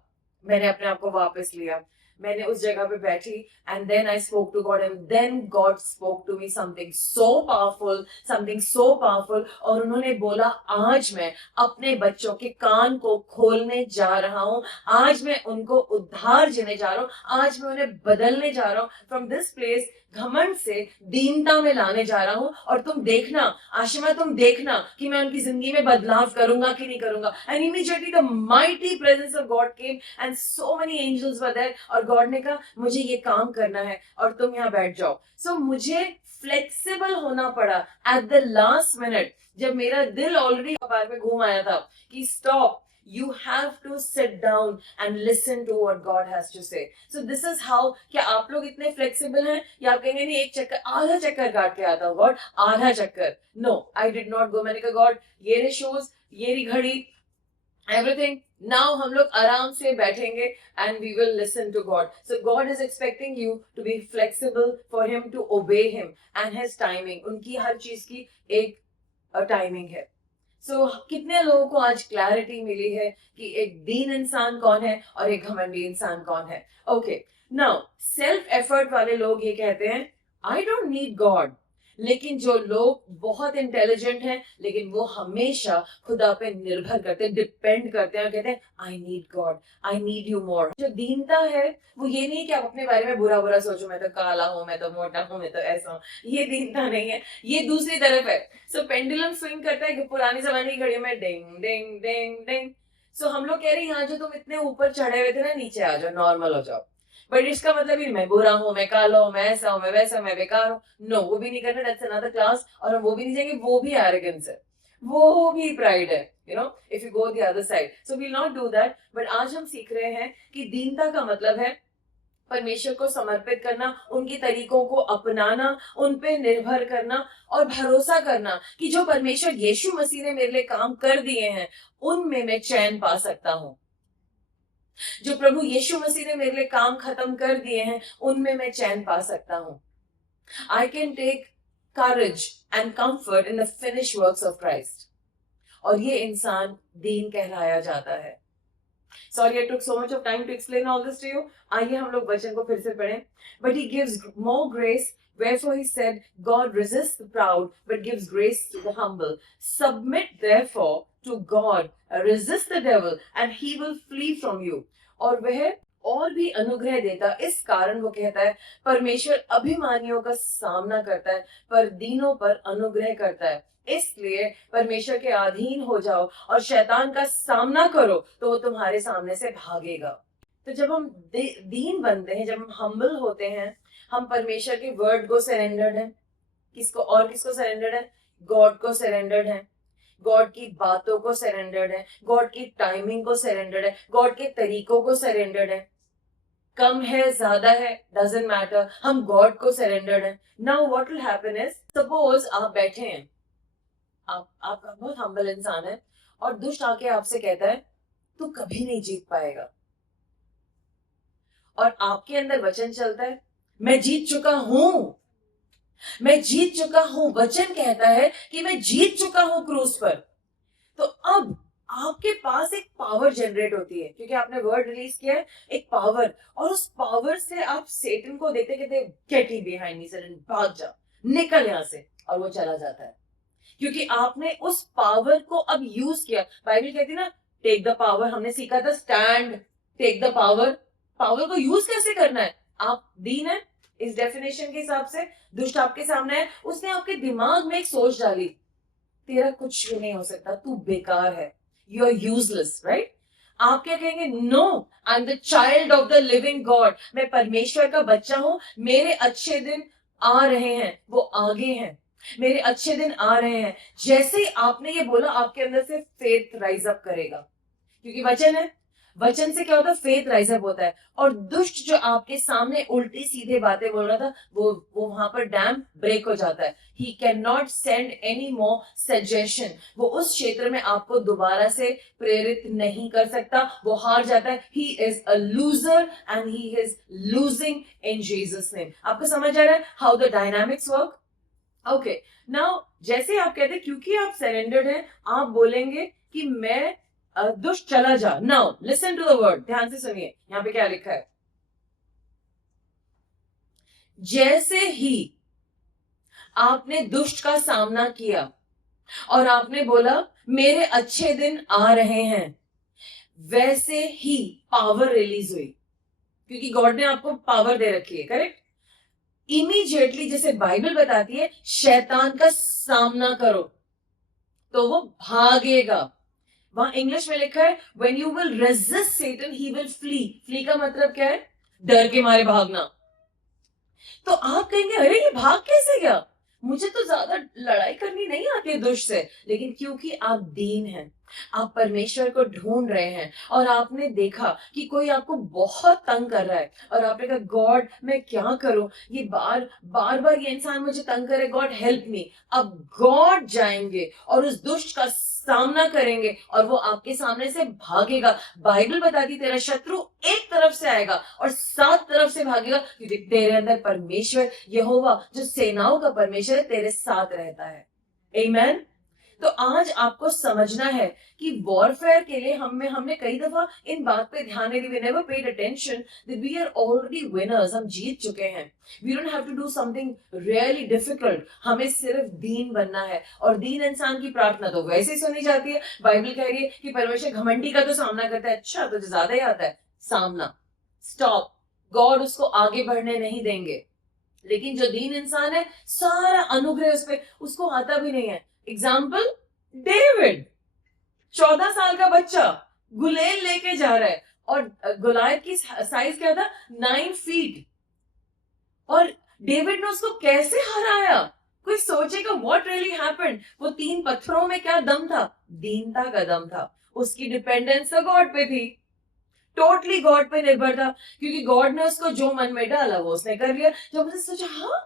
मैंने अपने आप को वापस लिया, मैंने उस जगह पे बैठी, and then I spoke to God, and then God spoke to me something so powerful, something so powerful. और उन्होंने बोला आज मैं अपने बच्चों के कान को खोलने जा रहा हूं, आज मैं उनको उद्धार देने जा रहा हूं, आज मैं उन्हें बदलने जा रहा हूं, फ्रॉम दिस प्लेस घमंड से दीनता में लाने जा रहा हूं। और तुम देखना आशिमा, तुम देखना कि मैं उनकी जिंदगी में बदलाव करूंगा कि नहीं करूंगा। And immediately the mighty presence of God came and so many angels were there, और गॉड ने कहा मुझे ये काम करना है और तुम यहाँ बैठ जाओ। सो मुझे फ्लेक्सिबल होना पड़ा एट द लास्ट मिनट, जब मेरा दिल ऑलरेडी कपार पे घूम आया था कि stop, you have to sit down and listen to what God has to say. So this is how, क्या आप लोग इतने flexible हैं या आप कहेंगे नहीं एक चक्कर, आधा चक्कर काट के आता हूँ गॉड, आधा चक्कर? No, I did not go. मैंने कहा गॉड ये रहे शूज, ये रही घड़ी, everything, now हम लोग आराम से बैठेंगे and we will listen to God. So God is expecting you to be flexible for him to obey him and his timing. उनकी हर चीज की एक टाइमिंग है। सो कितने लोगों को आज क्लैरिटी मिली है कि एक दीन इंसान कौन है और एक घमंडी इंसान कौन है। ओके, नाउ सेल्फ एफर्ट वाले लोग ये कहते हैं आई डोंट नीड गॉड, लेकिन जो लोग बहुत इंटेलिजेंट हैं लेकिन वो हमेशा खुदा पे निर्भर करते हैं, डिपेंड करते हैं और कहते हैं I need God, I need you more. जो दीनता है वो ये नहीं है कि आप अपने बारे में बुरा बुरा सोचो, मैं तो काला हूं, मैं तो मोटा हूं, मैं तो ऐसा हूं, ये दीनता नहीं है, ये दूसरी तरफ है। सो पेंडुलम स्विंग करता है कि पुरानी जमाने की घड़ियों में डिंग डिंग डिंग डिंग। सो हम लोग कह रहे हैं यहाँ जो तुम इतने ऊपर चढ़े हुए थे ना, नीचे आ जाओ, नॉर्मल हो जाओ। बट इसका मतलब ही मैं बुरा हूं, मैं काला हूं, मैं ऐसा हूं, मैं वैसा हूं, मैं बेकार हूं। नो, वो भी नहीं करना, दैट्स अनदर क्लास। और हम वो भी नहीं जाएंगे, वो भी एरोगेंस है, वो भी प्राइड है, you know, if you go the other side. So we not do that. But आज हम सीख रहे हैं कि दीनता का मतलब है परमेश्वर को समर्पित करना, उनके तरीकों को अपनाना, उन पे निर्भर करना और भरोसा करना कि जो परमेश्वर यीशु मसीह ने मेरे लिए काम कर दिए हैं उनमें मैं चैन पा सकता हूं। जो प्रभु यीशु मसीह ने मेरे लिए काम खत्म कर दिए हैं उनमें मैं चैन पा सकता हूं। I can take courage and comfort in the finish works of Christ. और ये इंसान दीन कहलाया जाता है। Sorry, I took so much of time to explain all this to you. आइए हम लोग वचन को फिर से पढ़ें। But he gives more grace, wherefore he said, God resists the proud, but gives grace to the humble. Submit therefore to God, resist the devil, and he will flee from you. और वह और भी अनुग्रह देता। इस कारण वो कहता है परमेश्वर अभिमानियों का सामना करता है पर दीनों पर अनुग्रह करता है। इसलिए परमेश्वर के अधीन हो जाओ और शैतान का सामना करो तो वो तुम्हारे सामने से भागेगा। तो जब हम दीन बनते हैं, जब हम हम्बल होते हैं, हम परमेश्वर के वर्ड को सरेंडर्ड है। किसको सरेंडर्ड है? गॉड को सरेंडर्ड है, गॉड की बातों को सरेंडर्ड है, गॉड की टाइमिंग को सरेंडर्ड है, गॉड के तरीकों को सरेंडर्ड है। कम है ज्यादा है डजंट मैटर, हम गॉड को सरेंडर्ड है। Now what will happen is, suppose आप बैठे हैं, आप बहुत हम्बल इंसान है और दुष्ट आके आपसे कहता है तू कभी नहीं जीत पाएगा, और आपके अंदर वचन चलता है मैं जीत चुका हूं, मैं जीत चुका हूं। वचन कहता है कि मैं जीत चुका हूं क्रूस पर। तो अब आपके पास एक पावर जनरेट होती है क्योंकि आपने वर्ड रिलीज किया है, एक पावर, और उस पावर से आप सेटन को देते कहते गेट बिहाइंड मी सैटन, भाग जा, निकल यहां से, और वो चला जाता है क्योंकि आपने उस पावर को अब यूज किया। बाइबल कहती है ना टेक द पावर, हमने सीखा था stand, take the power. Power को यूज कैसे करना है? आप दीन है, इस डेफिनेशन के हिसाब से दुष्ट आपके सामने है, उसने आपके दिमाग में एक सोच डाली तेरा कुछ भी नहीं हो सकता, तू बेकार है, यू आर यूजलेस, राइट? आप क्या कहेंगे? No, I am the child of the living God, मैं परमेश्वर का बच्चा हूं, मेरे अच्छे दिन आ रहे हैं, वो आगे हैं, मेरे अच्छे दिन आ रहे हैं। जैसे ही आपने ये बोला आपके अंदर से फेथ राइज अप करेगा क्योंकि वचन है, वचन से क्या होता है? फेथ राइज अप होता है। और दुष्ट जो आपके सामने उल्टी सीधे बातें बोल रहा था वो वहां पर डैम ब्रेक हो जाता है। He can not send any more suggestion, वो उस क्षेत्र में आपको दोबारा से प्रेरित नहीं कर सकता, वो हार जाता है। He is a loser and he is losing in Jesus name. आपको समझ आ रहा है how the dynamics work? Okay, now जैसे आप कहते हैं क्योंकि आप सरेंडर्ड हैं, आप बोलेंगे कि मैं दुष्ट चला जा। Now listen to the word, ध्यान से सुनिए यहां पे क्या लिखा है। जैसे ही आपने दुष्ट का सामना किया और आपने बोला मेरे अच्छे दिन आ रहे हैं, वैसे ही पावर रिलीज हुई क्योंकि गॉड ने आपको पावर दे रखी है, करेक्ट? इमीडिएटली जैसे बाइबल बताती है शैतान का सामना करो तो वो भागेगा। वहां इंग्लिश में लिखा है when you will resist Satan he will flee. Flee का मतलब क्या है? डर के मारे भागना। तो आप कहेंगे अरे ये भाग कैसे गया, मुझे तो ज्यादा लड़ाई करनी नहीं आती है दुष्ट से। लेकिन क्योंकि आप दीन हैं, आप परमेश्वर को ढूंढ रहे हैं और आपने देखा कि कोई आपको बहुत तंग कर रहा है और आपने कहा गॉड मैं क्या करूं, ये बार बार ये इंसान मुझे तंग करे, गॉड हेल्प मी। अब गॉड जाएंगे और उस दुष्ट का सामना करेंगे और वो आपके सामने से भागेगा। बाइबल बताती तेरा शत्रु एक तरफ से आएगा और 7 तरफ से भागेगा क्योंकि तेरे अंदर परमेश्वर यहोवा जो सेनाओं का परमेश्वर है तेरे साथ रहता है। आमीन। तो आज आपको समझना है कि वॉरफेयर के लिए हमने कई दफा इन बात पे ध्यान नहीं दिया। We never paid attention that we are already winners, हम जीत चुके हैं। We don't have to do something really difficult, हमें सिर्फ दीन बनना है। और दीन इंसान की प्रार्थना तो वैसे ही सुनी जाती है। बाइबल कह रही है कि परमेश्वर घमंडी का तो सामना करता है। अच्छा तुझे ज्यादा ही आता है सामना, स्टॉप, गॉड उसको आगे बढ़ने नहीं देंगे। लेकिन जो दीन इंसान है सारा अनुग्रह उस पे, उसको आता भी नहीं है। एग्जाम्पल डेविड, 14 साल का बच्चा गुलेल लेके जा रहा है और गुलायत की साइज क्या था? 9 फीट, और डेविड ने उसको कैसे हराया? कोई सोचेगा व्हाट रियली हैपेंड? वो 3 पत्थरों में क्या दम था? दीनता का दम था। उसकी डिपेंडेंस तो गॉड पे थी, टोटली गॉड पे निर्भर था क्योंकि गॉड ने उसको जो मन में डाला वो उसने कर लिया। जब उसने सोचा हाँ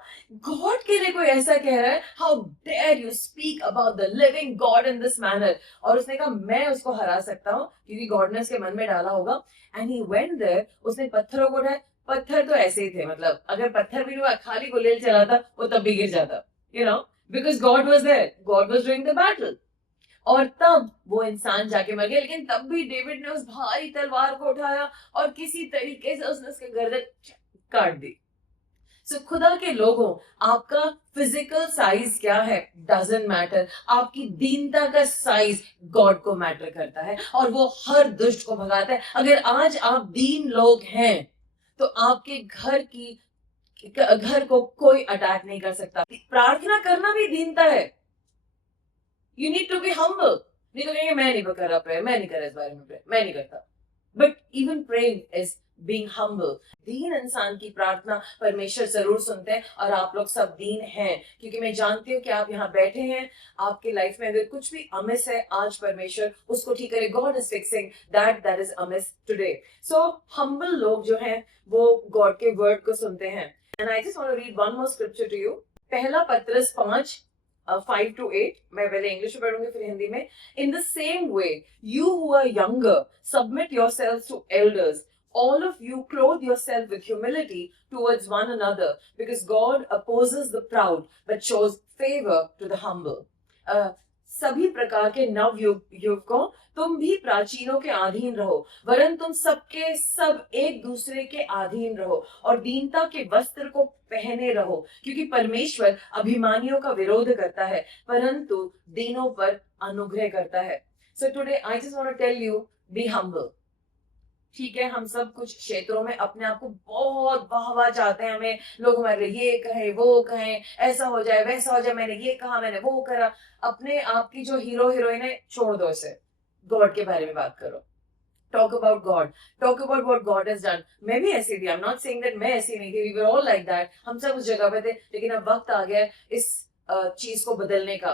गॉड के लिए कोई ऐसा कह रहा है, how dare you speak about the living God in this manner, और उसने कहा मैं उसको हरा सकता हूँ क्योंकि गॉड ने उसके मन में डाला होगा। एंड ही वेंट देयर, उसने पत्थरों को उठाया। पत्थर तो ऐसे ही थे, मतलब अगर पत्थर भी हुआ खाली गुलेल चलाता वो तब भी गिर जाता, you know, because God was there, God was doing the battle. और तब वो इंसान जाके मर गया। लेकिन तब भी डेविड ने उस भारी तलवार को उठाया और किसी तरीके से उसने उसके गर्दन काट दी। सो खुदा के लोगों, आपका फिजिकल साइज क्या है डजेंट मैटर, आपकी दीनता का साइज गॉड को मैटर करता है और वो हर दुष्ट को भगाता है। अगर आज आप दीन लोग हैं तो आपके घर को कोई अटैक नहीं कर सकता। प्रार्थना करना भी दीनता है। You need to be humble. नहीं तो कहेंगे मैं नहीं कर रहा प्रेयर, मैं नहीं कर रहा इस बारे में प्रेयर, मैं नहीं करता। But even praying is being humble. दीन इंसान की प्रार्थना परमेश्वर जरूर सुनते हैं और आप लोग सब दीन हैं, क्योंकि मैं जानती हूँ कि आप यहाँ बैठे हैं, आपके लाइफ में अगर कुछ भी अमिस है आज परमेश्वर उसको ठीक करे। God is fixing that is amiss today. So humble लोग जो हैं वो गॉड के वर्ड को सुनते हैं। And I just want to read one more scripture to you. पहला पत्रस 5:5-8, मैं पहले इंग्लिश में पढ़ूंगी फिर हिंदी में। In the same way, you who are younger, submit yourselves to elders. All of you clothe yourself with humility towards one another, because God opposes the proud, but shows favor to the humble. सभी प्रकार के नव युवकों, तुम भी प्राचीनों के अधीन रहो, वरन तुम सबके सब एक दूसरे के अधीन रहो और दीनता के वस्त्र को पहने रहो, क्योंकि परमेश्वर अभिमानियों का विरोध करता है परंतु दीनों पर अनुग्रह करता है। So today I just want to tell you, be humble. ठीक है, हम सब कुछ क्षेत्रों में अपने आप को बहुत वाहवा चाहते हैं, हमें लोग हमारे लिए ये कहें वो कहें, ऐसा हो जाए वैसा हो जाए, मैंने ये कहा मैंने वो करा। अपने आप की जो हीरो हीरोइन है छोड़ दो, इसे गॉड के बारे में बात करो। Talk about God, talk about what God has done. मैं भी ऐसी थी, I am not saying that मैं ऐसी नहीं थी, we were all like that, हम सब उस जगह पे थे, लेकिन अब वक्त आ गया है इस चीज को बदलने का।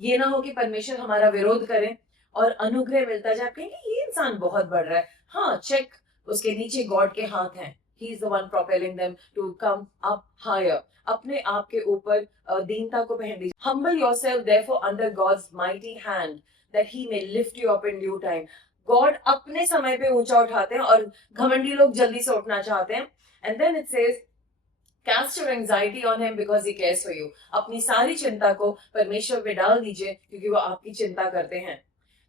ये ना हो कि परमेश्वर हमारा विरोध करें और अनुग्रह मिलता जाए, कहेंगे ये इंसान बहुत बढ़ रहा है। हाँ, चेक, उसके नीचे गॉड के हाथ हैं, he is the one propelling them to come up higher. अपने आप के ऊपर दीनता को पहन लीजिए। Humble yourself therefore under God's mighty hand that he may lift you up in due time. God अपने समय पे ऊंचा उठाते हैं और घमंडी लोग जल्दी से उठना चाहते हैं। And then it says Cast your anxiety on him because he cares for you. अपनी सारी चिंता को परमेश्वर पे डाल दीजिए क्योंकि वो आपकी चिंता करते हैं।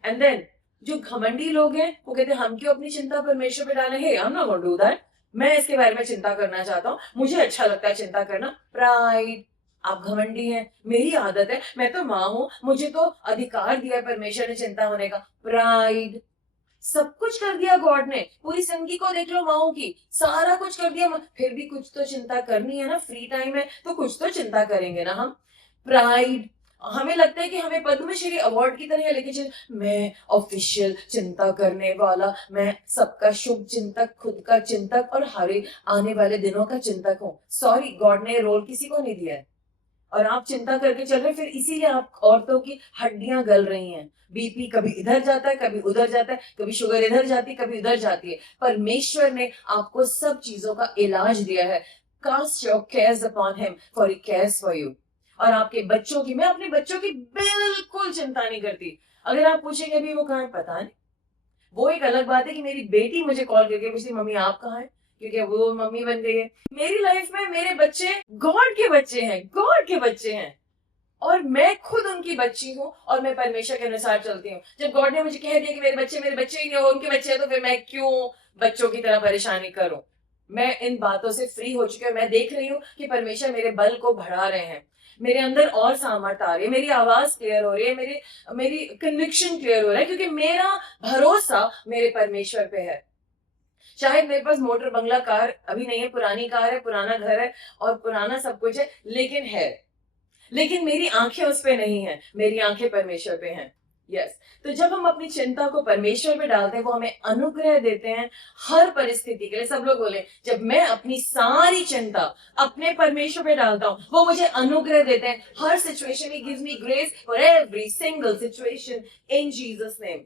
एंड देन जो घमंडी लोग हैं वो कहते हैं हम क्यों अपनी चिंता परमेश्वर पे डालें, hey I am not going to do that, मैं इसके बारे में चिंता करना चाहता हूँ, मुझे अच्छा लगता है चिंता करना। प्राइड, आप घमंडी हैं, मेरी आदत है, मैं तो माँ हूं, मुझे तो अधिकार दिया है परमेश्वर ने चिंता होने का। प्राइड, सब कुछ कर दिया गॉड ने, पूरी जिंदगी को देख लो माओ की, सारा कुछ कर दिया, फिर भी कुछ तो चिंता करनी है ना, फ्री टाइम है तो कुछ तो चिंता करेंगे ना हम। प्राइड, हमें लगता है कि हमें पद्मश्री अवार्ड की तरह है, लेकिन मैं ऑफिशियल चिंता करने वाला, मैं सबका शुभ चिंतक, खुद का चिंतक और हर आने वाले दिनों का चिंतक हूँ। सॉरी, गॉड ने रोल किसी को नहीं दिया है और आप चिंता करके चल रहे, फिर इसीलिए आप औरतों की हड्डियां गल रही हैं, बीपी कभी इधर जाता है कभी उधर जाता है, कभी शुगर इधर जाती है कभी उधर जाती है। परमेश्वर ने आपको सब चीजों का इलाज दिया है। Cast your cares upon him for he cares for you. और आपके बच्चों की, मैं अपने बच्चों की बिल्कुल चिंता नहीं करती। अगर आप पूछेंगे अभी वो कहाँ है, पता नहीं। वो एक अलग बात है कि मेरी बेटी मुझे कॉल करके पूछती मम्मी आप कहाँ हैं, क्योंकि वो मम्मी बन गई है। मेरी लाइफ में मेरे बच्चे गॉड के बच्चे हैं, गॉड के बच्चे हैं और मैं खुद उनकी बच्ची हूँ और मैं परमेश्वर के अनुसार चलती हूँ। जब गॉड ने मुझे कह दिया कि मेरे बच्चे ही नहीं, उनके बच्चे हैं, तो फिर मैं क्यों बच्चों की तरह परेशानी करूं। मैं इन बातों से फ्री हो चुकी हूँ। मैं देख रही हूँ कि परमेश्वर मेरे बल को बढ़ा रहे हैं, मेरे अंदर और सामर्थ आ रही है, मेरी आवाज क्लियर हो रही है, मेरी कन्विक्शन क्लियर हो रहा है, क्योंकि मेरा भरोसा मेरे परमेश्वर पे है। शायद मेरे पास मोटर बंगला कार अभी नहीं है, पुरानी कार है, पुराना घर है और पुराना सब कुछ है, लेकिन मेरी आंखें उस पे नहीं है, मेरी आंखें परमेश्वर पे हैं। यस, तो जब हम अपनी चिंता को परमेश्वर पे डालते हैं वो हमें अनुग्रह देते हैं हर परिस्थिति के लिए। सब लोग बोले, जब मैं अपनी सारी चिंता अपने परमेश्वर पे डालता हूँ वो मुझे अनुग्रह देते हैं हर सिचुएशन में। Gives me grace for every single situation in Jesus name,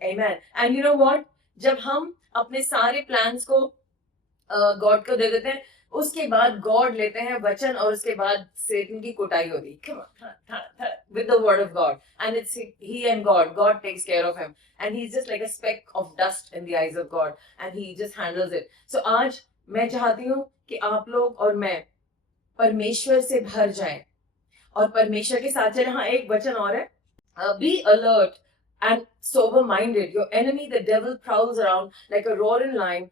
amen. And you know what, जब हम अपने सारे प्लान्स को गॉड को दे देते हैं, उसके बाद गॉड लेते हैं वचन और उसके बाद सेटन की कुटाई होती with the word of God, and it's he and God takes care of him, and he's just like a speck of dust in the eyes of God, and he just handles it. So आज मैं चाहती हूँ कि आप लोग और मैं परमेश्वर से भर जाएं और परमेश्वर के साथ चले। हाँ, एक वचन और है, be alert and sober minded. Your enemy, the devil, prowls around like a roaring lion,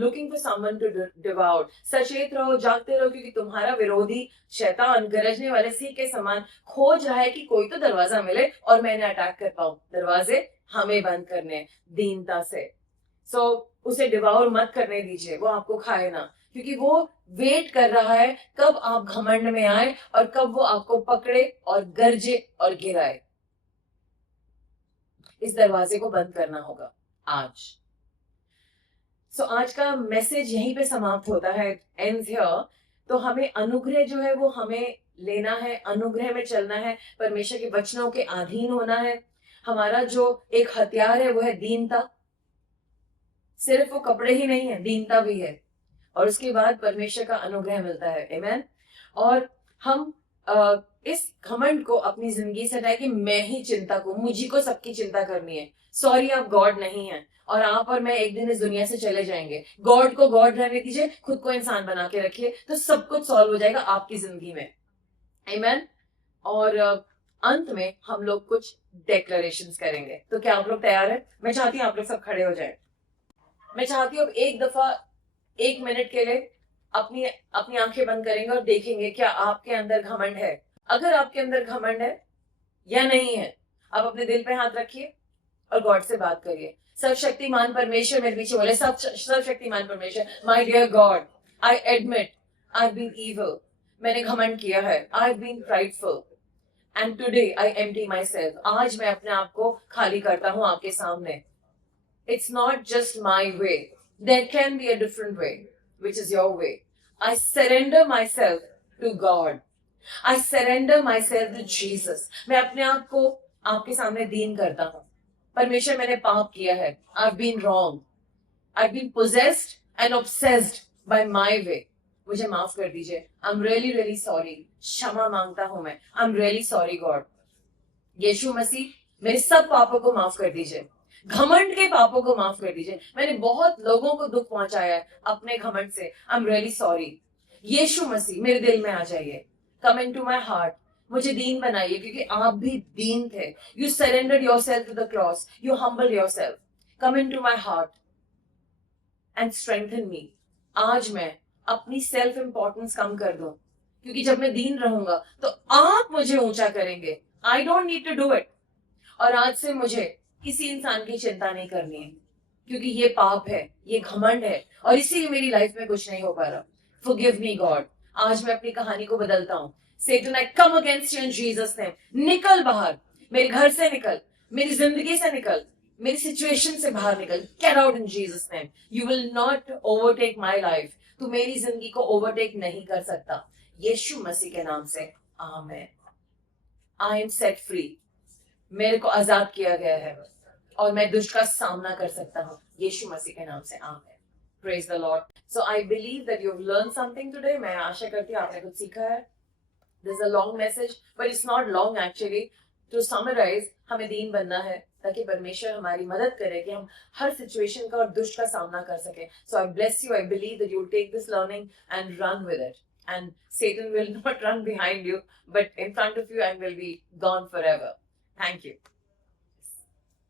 looking for someone to devour, सचेत रहो, जागते रहो, क्योंकि तुम्हारा विरोधी शैतान गरजने वाले सिंह के समान खोज रहा है कि कोई तो दरवाजा मिले और मैं इन्हें अटैक कर पाऊं। दरवाजे हमें बंद करने दीनता से। सो उसे डिवाउर मत करने दीजिए, वो आपको खाए ना, क्योंकि वो वेट कर रहा है कब आप घमंड में आए और कब वो आपको पकड़े और गरजे और गिराए। इस दरवाजे को बंद करना होगा आज। सो आज का मैसेज यहीं पे समाप्त होता है, एंड्स हियर। तो हमें अनुग्रह जो है वो हमें लेना है, अनुग्रह में चलना है, परमेश्वर के वचनों के अधीन होना है। हमारा जो एक हथियार है वो है दीनता। सिर्फ वो कपड़े ही नहीं है, दीनता भी है, और उसके बाद परमेश्वर का अनुग्रह मिलता है। आमेन। और हम इस घमंड को अपनी जिंदगी से हटाए कि मैं ही चिंता को, मुझी को सबकी चिंता करनी है। सॉरी, आप गॉड नहीं है, और आप और मैं एक दिन इस दुनिया से चले जाएंगे। गॉड को गॉड रहने दीजिए, खुद को इंसान बना के रखिए, तो सब कुछ सॉल्व हो जाएगा आपकी जिंदगी में। आमेन। और अंत में हम लोग कुछ डेक्लरेशंस करेंगे। तो क्या आप लोग तैयार हैं? मैं चाहती हूँ आप लोग सब खड़े हो जाए। मैं चाहती हूँ एक दफा 1 मिनट के लिए अपनी अपनी आंखें बंद करेंगे और देखेंगे क्या आपके अंदर घमंड है। अगर आपके अंदर घमंड है या नहीं है, आप अपने दिल पे हाथ रखिए और गॉड से बात करिए। सर्वशक्तिमान परमेश्वर, मेरे पीछे बोले, सर्वशक्तिमान परमेश्वर, my dear God, I admit I been evil. मैंने घमंड किया है, I been prideful, and today I empty myself. आज मैं अपने आप को खाली करता हूँ आपके सामने। It's not just my way. There can be a different way, which is your way. I surrender myself to God. I surrender myself to Jesus. मैं अपने आप को आपके सामने दीन करता हूँ। परमेश्वर, मैंने पाप किया है। I've been wrong. I've been possessed and obsessed by my way. मुझे माफ कर दीजिए। I'm really really sorry. क्षमा मांगता हूँ मैं। I'm really sorry God. यीशु मसीह, मेरे सब पापों को माफ कर दीजिए। घमंड के पापों को माफ कर दीजिए। मैंने बहुत लोगों को दुख पहुंचाया है अपने घमंड से। I am really sorry. Yeshu Masih, मेरे दिल में आ जाइए। Come into my heart. मुझे दीन बनाइए, क्योंकि आप भी दीन थे। You surrendered yourself to the cross, you humble yourself. Come into my heart and strengthen me. आज मैं अपनी सेल्फ इंपॉर्टेंस कम कर दूं, क्योंकि जब मैं दीन रहूंगा तो आप मुझे ऊंचा करेंगे। I don't need to do it. और आज से मुझे किसी इंसान की चिंता नहीं करनी है, क्योंकि ये पाप है, ये घमंड है, और इसीलिए मेरी लाइफ में कुछ नहीं हो पा रहा। Forgive me God. आज मैं अपनी कहानी को बदलता हूँ। Satan, I come against you in Jesus name. निकल बाहर, मेरे घर से निकल, मेरी जिंदगी से निकल, मेरी सिचुएशन से बाहर निकल। Get out in Jesus name. You will not overtake my life. तू मेरी जिंदगी को ओवरटेक नहीं कर सकता। यीशु मसीह के नाम से आमीन। I am set free. मेरे को आजाद किया गया है और मैं दुष्ट का सामना कर सकता हूँ यीशु मसीह के नाम से। आमीन। Praise the Lord. So I believe that you've learned something today. मैं आशा करती हूँ आपने कुछ सीखा है। This is a long message, but it's not long actually. To summarize, हमें दीन बनना है ताकि परमेश्वर हमारी मदद करे कि हम हर सिचुएशन का और दुष्ट का सामना कर सके। So I bless you. I believe that you'll take this learning and run with it. And Satan will not run behind you, but in front of you and will be gone forever. Thank you.